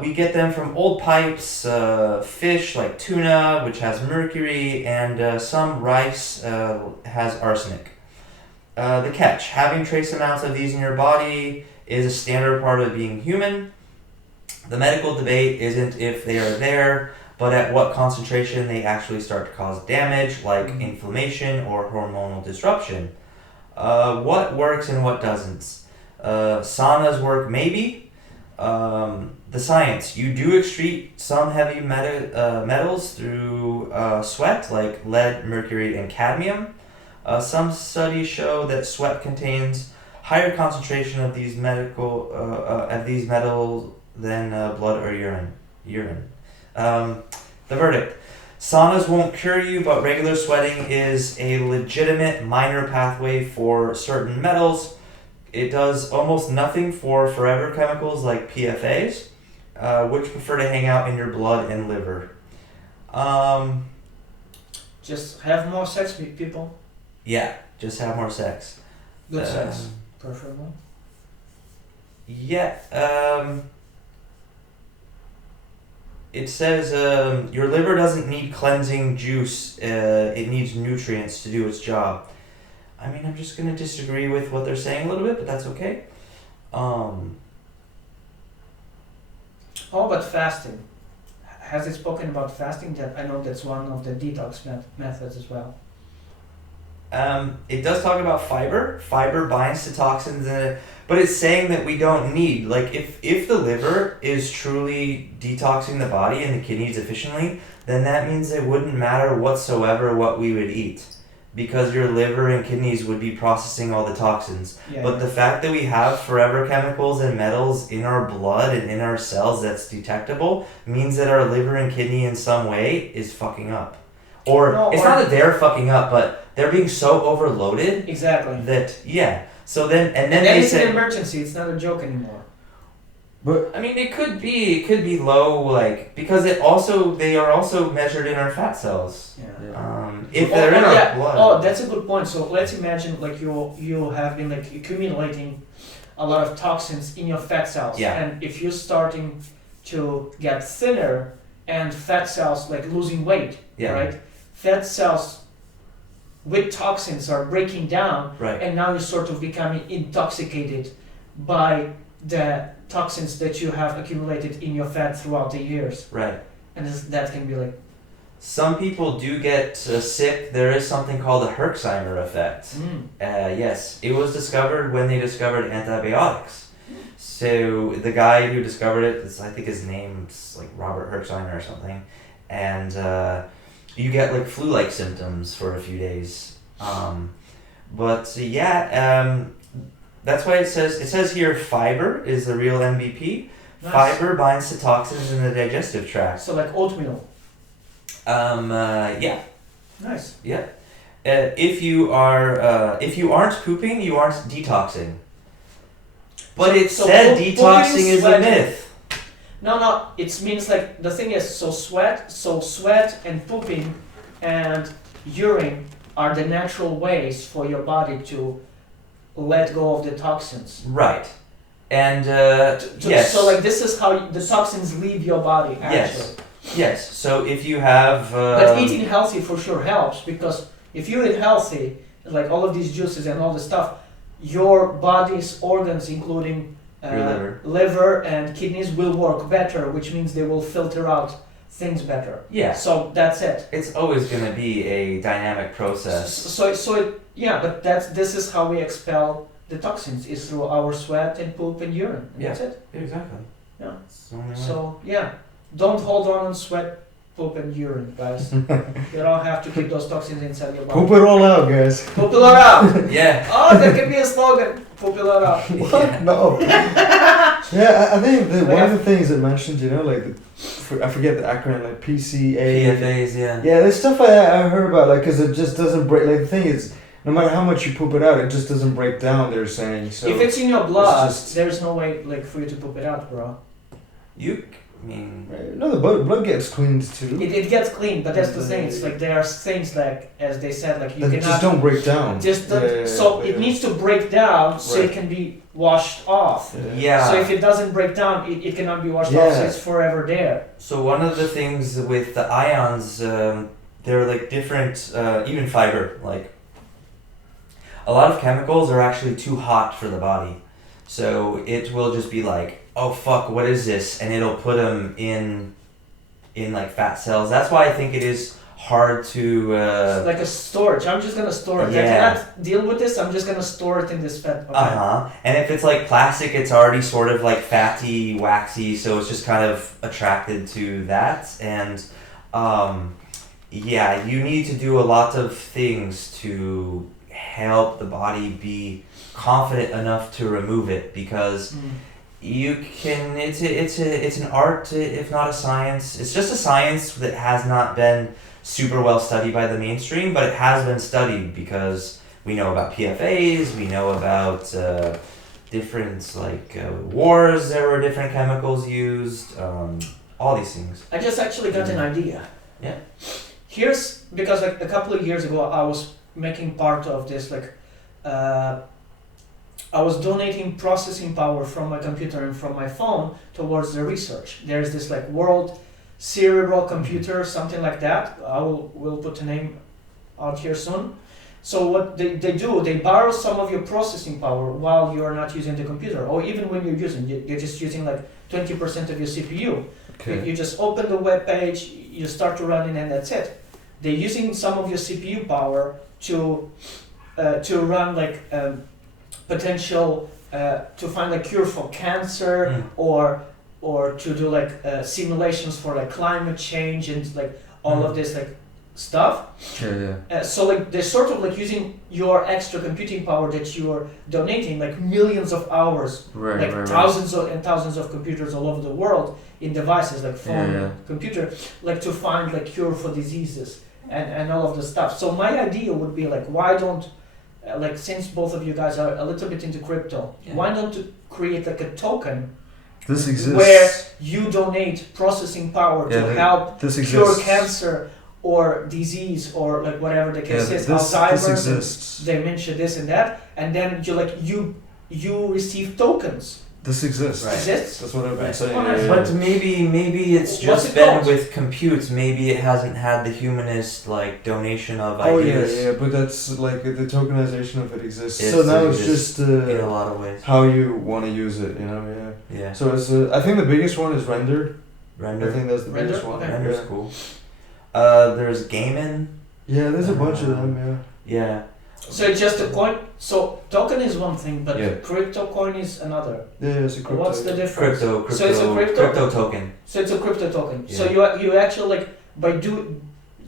We get them from old pipes, fish like tuna, which has mercury, and some rice has arsenic. The catch. Having trace amounts of these in your body is a standard part of being human. The medical debate isn't if they are there, but at what concentration they actually start to cause damage, like inflammation or hormonal disruption. What works and what doesn't? Saunas work maybe. The science. You do excrete some heavy metals through sweat, like lead, mercury, and cadmium. Some studies show that sweat contains higher concentration of these metals than blood or urine. The verdict. Saunas won't cure you, but regular sweating is a legitimate minor pathway for certain metals. It does almost nothing for forever chemicals like PFAs, which prefer to hang out in your blood and liver. Just have more sex with people. Yeah, just have more sex. Good sex, preferably. Yeah, it says your liver doesn't need cleansing juice, it needs nutrients to do its job. I mean, I'm just going to disagree with what they're saying a little bit, but that's okay. How about fasting? Has it spoken about fasting? That I know that's one of the detox methods as well. It does talk about fiber. Fiber binds to toxins, but it's saying that we don't need, like, if the liver is truly detoxing the body and the kidneys efficiently, then that means it wouldn't matter whatsoever what we would eat, because your liver and kidneys would be processing all the toxins. Yeah. But the fact that we have forever chemicals and metals in our blood and in our cells that's detectable means that our liver and kidney in some way is fucking up. Or No, it's or- not that they're fucking up, but they're being so overloaded Exactly. that, yeah. So then, and And then then they it's an say, emergency. It's not a joke anymore. But I mean, it could be low, like, because they are also measured in our fat cells. Yeah. If they're in our yeah. blood. Oh, that's a good point. So let's imagine like you have been like accumulating a lot of toxins in your fat cells. Yeah. And if you're starting to get thinner and fat cells like losing weight, Yeah. right? Fat cells with toxins are breaking down, Right. and now you're sort of becoming intoxicated by the toxins that you have accumulated in your fat throughout the years. Right. And that can be like, Some people do get sick. There is something called the Herxheimer effect. Yes, it was discovered when they discovered antibiotics. So the guy who discovered it, I think his name's like Robert Herxheimer or something, and you get like flu-like symptoms for a few days. That's why it says here fiber is the real MVP. Nice. Fiber binds to toxins in the digestive tract. so like oatmeal. Yeah. Nice. Yeah. If you aren't pooping, you aren't detoxing. But it So said pooping, detoxing is a sweating. myth. No, it means like the thing is so sweat and pooping and urine are the natural ways for your body to let go of the toxins. Right. And So- yes. So like this is how the toxins leave your body actually. Yes. Yes. So if you have But eating healthy for sure helps, because if you eat healthy, like all of these juices and all the stuff, your body's organs, including Your liver and kidneys, will work better, which means they will filter out things better. yeah, So that's it. it's always going to be a dynamic process. But this is how we expel the toxins, is through our sweat and poop and urine. And That's it. Exactly. Yeah. It's the only way. So yeah, don't hold on sweat, poop and urine, guys. You don't have to keep those toxins inside your body. poop it all out, guys. Poop it all out. Yeah. Oh, that could be a slogan. Poop it all out. What? No. Yeah, I think one Yeah. of the things it mentioned, you know, like I forget the acronym, like PCA. PFAs, yeah. Yeah, there's stuff I heard about, like, because it just doesn't break. Like, the thing is, no matter how much you poop it out, it just doesn't break down, they're saying. So If it's in your blood, just- there's no way like for you to poop it out, bro. I mean, No, the blood gets cleaned too. It gets clean, but that's the thing. It's like there are things like, as they said, like you That cannot just don't break down. just Yeah, don't- yeah, so yeah, it yeah. needs to break down so Right. it can be washed off. yeah. So if it doesn't break down, it cannot be washed Yeah. off. So it's forever there. So one of the things with the ions, they're like different, even fiber, like a lot of chemicals are actually too hot for the body. So it will just be like, oh fuck, what is this? And it'll put them in like fat cells. That's why I think it is hard to, It's like a storage. I'm just gonna store it. I Yeah. cannot deal with this. I'm just gonna store it in this fat. Okay. And if it's like plastic, it's already sort of like fatty, waxy, so it's just kind of attracted to that. And yeah, you need to do a lot of things to help the body be confident enough to remove it, because Mm. you can. It's an art, if not a science. It's just a science that has not been super well studied by the mainstream, but it has been studied because we know about PFAS. We know about different wars. There were different chemicals used. All these things. I just actually got an idea. Yeah. Here's because like a couple of years ago I was making part of this I was donating processing power from my computer and from my phone towards the research. There's this like World Cerebral Computer, something like that. We'll put the name out here soon. So what they do, they borrow some of your processing power while you're not using the computer, or even when you're using, you're just using like 20% of your CPU. Okay. You just open the web page, you start to run it, and that's it. They're using some of your CPU power to run potential to find a cure for cancer or to do simulations for like climate change and like all of this like stuff. Yeah. So like they're sort of like using your extra computing power that you're donating, like millions of hours, Right. thousands and thousands of computers all over the world in devices like phone, Yeah. computer, like to find like cure for diseases and all of the stuff. So my idea would be like, why don't since both of you guys are a little bit into crypto, why don't you create like a token This exists. where you donate processing power to help this cure exists. cancer or disease or like whatever the case is, this Alzheimer's, exists. dementia, this and that, and then you receive tokens. This exists. Right. Exists? That's what I've been Right. saying. Oh, nice. But maybe it's What's just it been called? with computes. Maybe it hasn't had the humanist donation of Oh ideas yeah, but that's like the tokenization of it exists. It's so now it's just just in a lot of ways. how you want to use it, Yeah. Yeah. So it's I think the biggest one is rendered. I Render. think that's the Render? biggest one. Okay. Render's Yeah. cool. There's Gaiman. Yeah, there's a bunch of them. Yeah. Yeah. So it's just a coin. So token is one thing, but Yeah. crypto coin is another. Yeah, it's a crypto. What's the difference? Crypto. So it's a crypto? token. So it's a crypto token. So Yeah. you actually by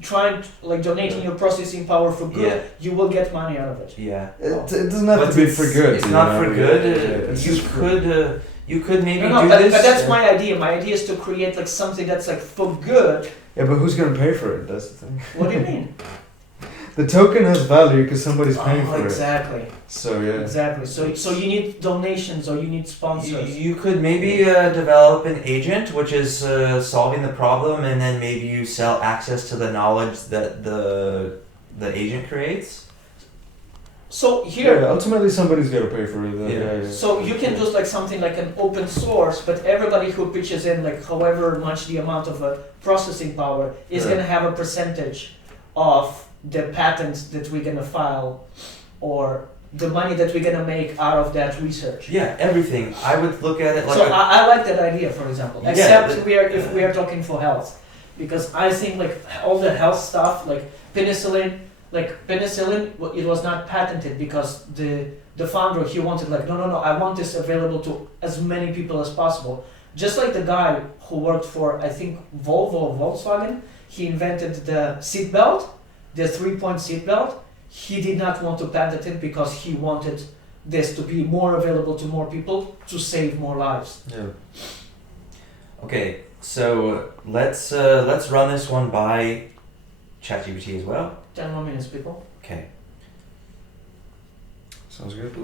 trying donating your processing power for good, Yeah. you will get money out of it. Yeah. It doesn't have to be for good. It's you not know, for yeah, good. yeah, it's You just for- could maybe No, do but, this. but that's my idea. My idea is to create like something that's like for good. Yeah, but who's gonna pay for it? That's the thing. What do you mean? The token has value because somebody's paying for exactly. it. So yeah. Exactly. So you need donations or you need sponsors. You could maybe develop an agent which is solving the problem, and then maybe you sell access to the knowledge that the agent creates. So here, Yeah, ultimately somebody's gotta pay for it. Yeah. so you can do like something like an open source, but everybody who pitches in like however much the amount of processing power is Yeah. gonna have a percentage of the patents that we're gonna file, or the money that we're gonna make out of that research. Yeah, everything. I would look at it like So I like that idea, for example. Yeah, Except the- if we are talking for health, because I think like all the health stuff, like penicillin, it was not patented because the founder he wanted like no, I want this available to as many people as possible. Just like the guy who worked for I think Volvo or Volkswagen, he invented the seat belt, the 3-point seat belt. He did not want to patent it because he wanted this to be more available to more people to save more lives. Yeah. Okay, so let's run this one by ChatGPT as well. 10 more minutes, people. Okay. Sounds good.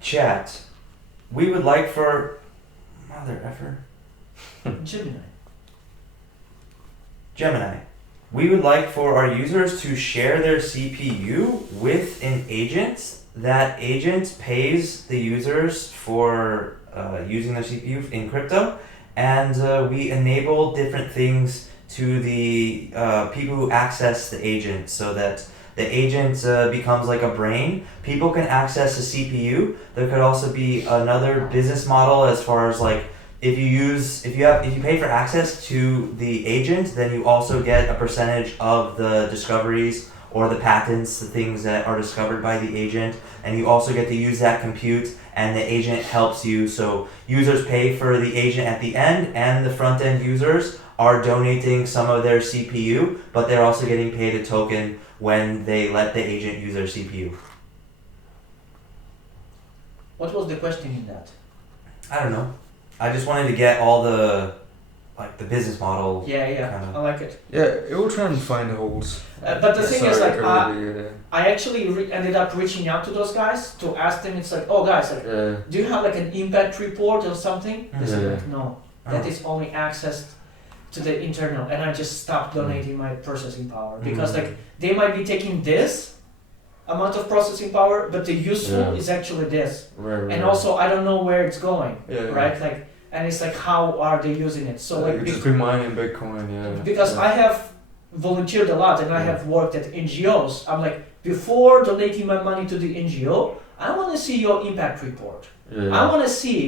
Chat. We would like for mother effer. Gemini. We would like for our users to share their CPU with an agent. That agent pays the users for using their CPU in crypto, and we enable different things to the people who access the agent, so that the agent becomes like a brain. People can access the CPU. There could also be another business model as far as like if you pay for access to the agent, then you also get a percentage of the discoveries or the patents, the things that are discovered by the agent, and you also get to use that compute, and the agent helps you. So users pay for the agent at the end, and the front end users are donating some of their CPU, but they're also getting paid a token when they let the agent use their CPU. What was the question in that? I don't know. I just wanted to get all the business model. Yeah, yeah, Kinda. I like it. Yeah, it will try and find holes. But the thing is, like, everybody, I actually ended up reaching out to those guys to ask them. It's like, oh, guys, like, yeah. do you have like an impact report or something? They said, Yeah. like, no, that Oh. is only accessed to the internal. And I just stopped donating my processing power because, like, they might be taking this amount of processing power, but the useful Yeah. is actually this. Right, right. And also, I don't know where it's going, yeah, right? Like, and it's like, how are they using it? So, like, you just be mining Bitcoin, yeah. because yeah. I have volunteered a lot and I Yeah. have worked at NGOs. I'm like, before donating my money to the NGO, I want to see your impact report. Yeah. I want to see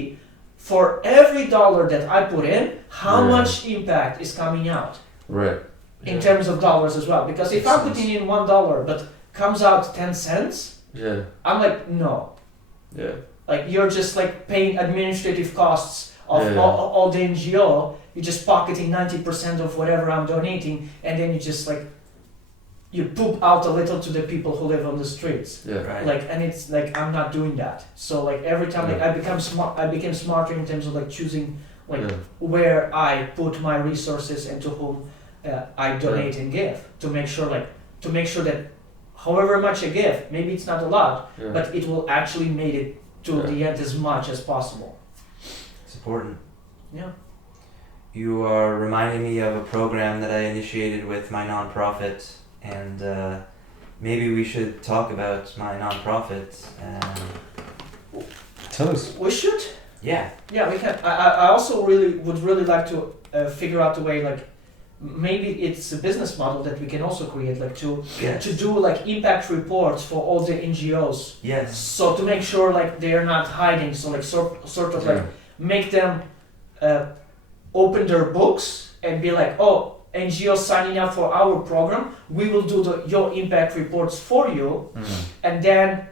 for every dollar that I put in, how Yeah. much impact is coming out Right. in Yeah. terms of dollars as well. Because if Makes I'm putting in $1 but comes out 10 cents, Yeah. I'm like, no. Yeah. Like you're just like paying administrative costs of Yeah. all the NGO. You're just pocketing 90% of whatever I'm donating, and then you just like you poop out a little to the people who live on the streets. Yeah. Right. Like, and it's like I'm not doing that. So like every time like, I became smarter in terms of like choosing like yeah. where I put my resources and to whom I donate and give to make sure that however much I give, maybe it's not a lot, Yeah. but it will actually make it to Yeah. the end as much as possible. It's important. Yeah. You are reminding me of a program that I initiated with my nonprofit, and maybe we should talk about my nonprofit. Tell us. We should. Yeah. Yeah, we can. I also would really like to figure out a way like maybe it's a business model that we can also create like to Yes. do like impact reports for all the NGOs. Yes. So to make sure like they are not hiding, so like sort of like make them open their books and be like, oh, NGOs signing up for our program, we will do your impact reports for you, and then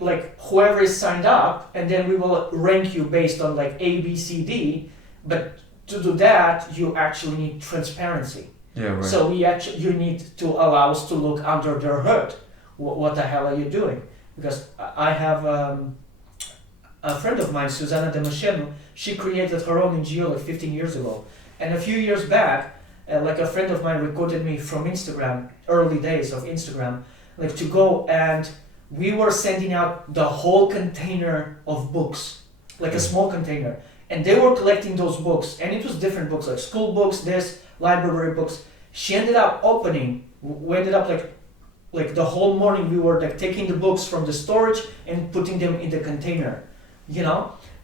like whoever is signed up, and then we will rank you based on like A, B, C, D. But to do that, you actually need transparency. Yeah. Right. So you need to allow us to look under their hood. What the hell are you doing? Because I have a friend of mine, Susanna Demosceno. She created her own NGO like 15 years ago, and a few years back, like a friend of mine recorded me from Instagram, early days of Instagram, like to go and we were sending out the whole container of books, like a small container, and they were collecting those books, and it was different books, like school books, library books. She ended up opening. We ended up like the whole morning we were like taking the books from the storage and putting them in the container,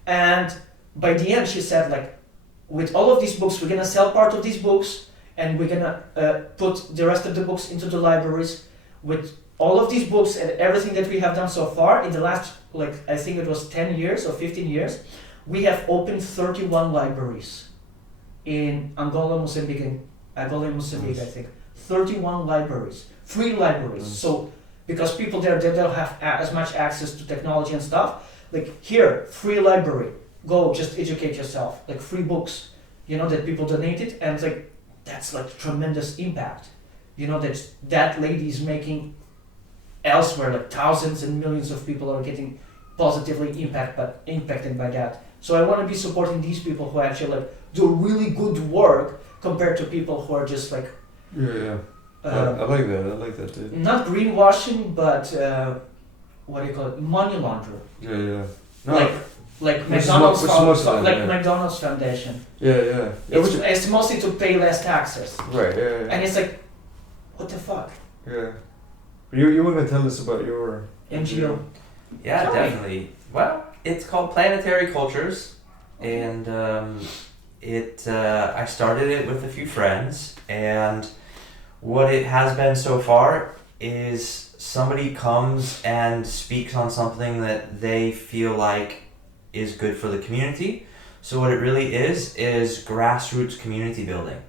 and by the end she said like, with all of these books we're gonna sell part of these books and we're gonna put the rest of the books into the libraries. With all of these books and everything that we have done so far in the last like I think it was 10 years or 15 years, we have opened 31 libraries in Angola, Mozambique, I think. 31 libraries, free libraries. So because people there, they don't have as much access to technology and stuff. Like here, free library, go just educate yourself. Like free books, that people donated, and it's like that's like tremendous impact. That lady is making elsewhere like thousands and millions of people are getting positively impacted by that. So I want to be supporting these people who actually like do really good work compared to people who are just like Yeah. I like that. I like that too. not greenwashing, but what do you call it? Money laundering. Yeah. Yeah. No. Like Which is McDonald's, most fun, like yeah. McDonald's Foundation. Yeah. It's mostly to pay less taxes, Right. Yeah. and it's like, what the fuck? Yeah. You were gonna tell us about your NGO. Yeah, Tell me. definitely. Well, it's called Planetary Cultures, and I started it with a few friends, and what it has been so far is somebody comes and speaks on something that they feel like is good for the community. So what it really is grassroots community building.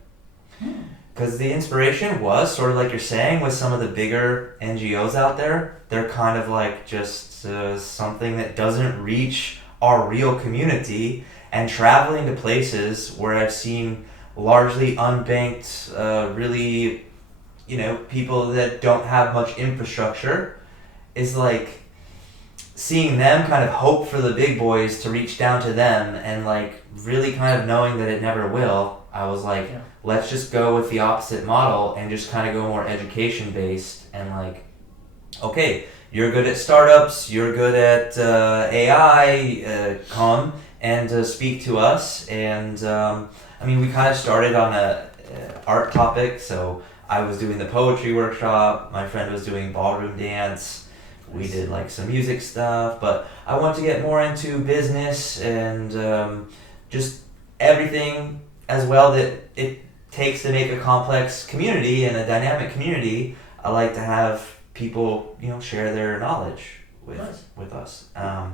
Because the inspiration was sort of like you're saying with some of the bigger NGOs out there, they're kind of like just something that doesn't reach our real community, and traveling to places where I've seen largely unbanked, really, people that don't have much infrastructure is like seeing them kind of hope for the big boys to reach down to them, and like really kind of knowing that it never will, I was like, Yeah. let's just go with the opposite model and just kind of go more education based, and like, okay, you're good at startups, you're good at AI, come and speak to us. And I mean, we kind of started on a art topic, so I was doing the poetry workshop, my friend was doing ballroom dance, we did like some music stuff, but I want to get more into business and just everything as well that it takes to make a complex community and a dynamic community. I like to have people, you know, share their knowledge Nice. with us.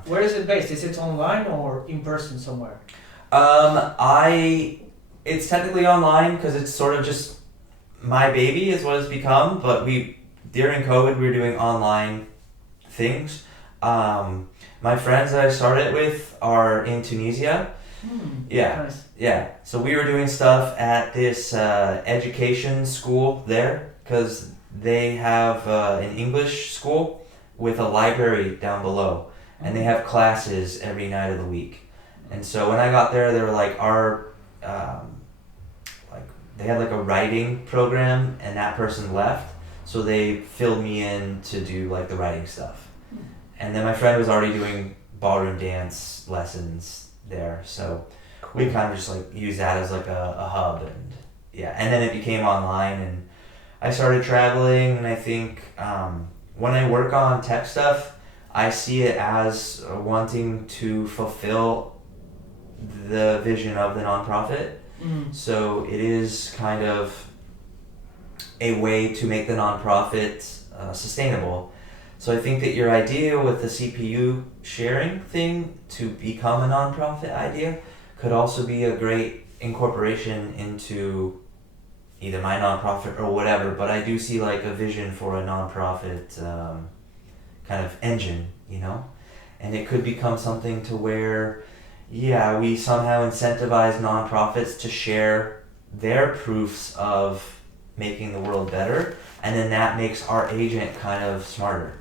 Where is it based? Is it online or in person somewhere? It's technically online because it's sort of just my baby is what it's become. But during COVID, we were doing online things. My friends that I started with are in Tunisia. Yeah. Nice. Yeah, so we were doing stuff at this education school there because they have an English school with a library down below, and they have classes every night of the week. And so when I got there, they were like they had like a writing program, and that person left, so they filled me in to do like the writing stuff. And then my friend was already doing ballroom dance lessons there, so we kind of just like use that as like a hub. And yeah, and then it became online, and I started traveling. And I think when I work on tech stuff, I see it as wanting to fulfill the vision of the nonprofit. So it is kind of a way to make the nonprofit sustainable. So I think that your idea with the CPU sharing thing to become a nonprofit idea could also be a great incorporation into either my nonprofit or whatever, but I do see like a vision for a nonprofit kind of engine, you know? And it could become something to where, yeah, we somehow incentivize nonprofits to share their proofs of making the world better, and then that makes our agent kind of smarter.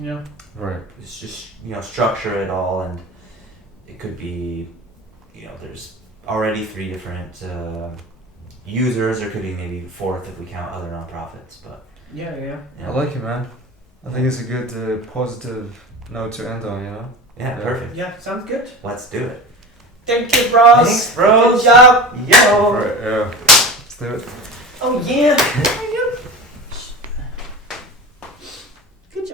Yeah. Right. It's just, you know, structure it all, and it could be, you know, there's already 3 different users. There could be maybe 4th if we count other nonprofits, but Yeah. you I know. like it, man. I think it's a good positive note to end on, you know? Yeah, Yeah. perfect. Yeah. Sounds good. Let's do it. Thank you, bros. Thanks, bros. Good job. Yo. Right, yeah. Let's do it. Oh yeah.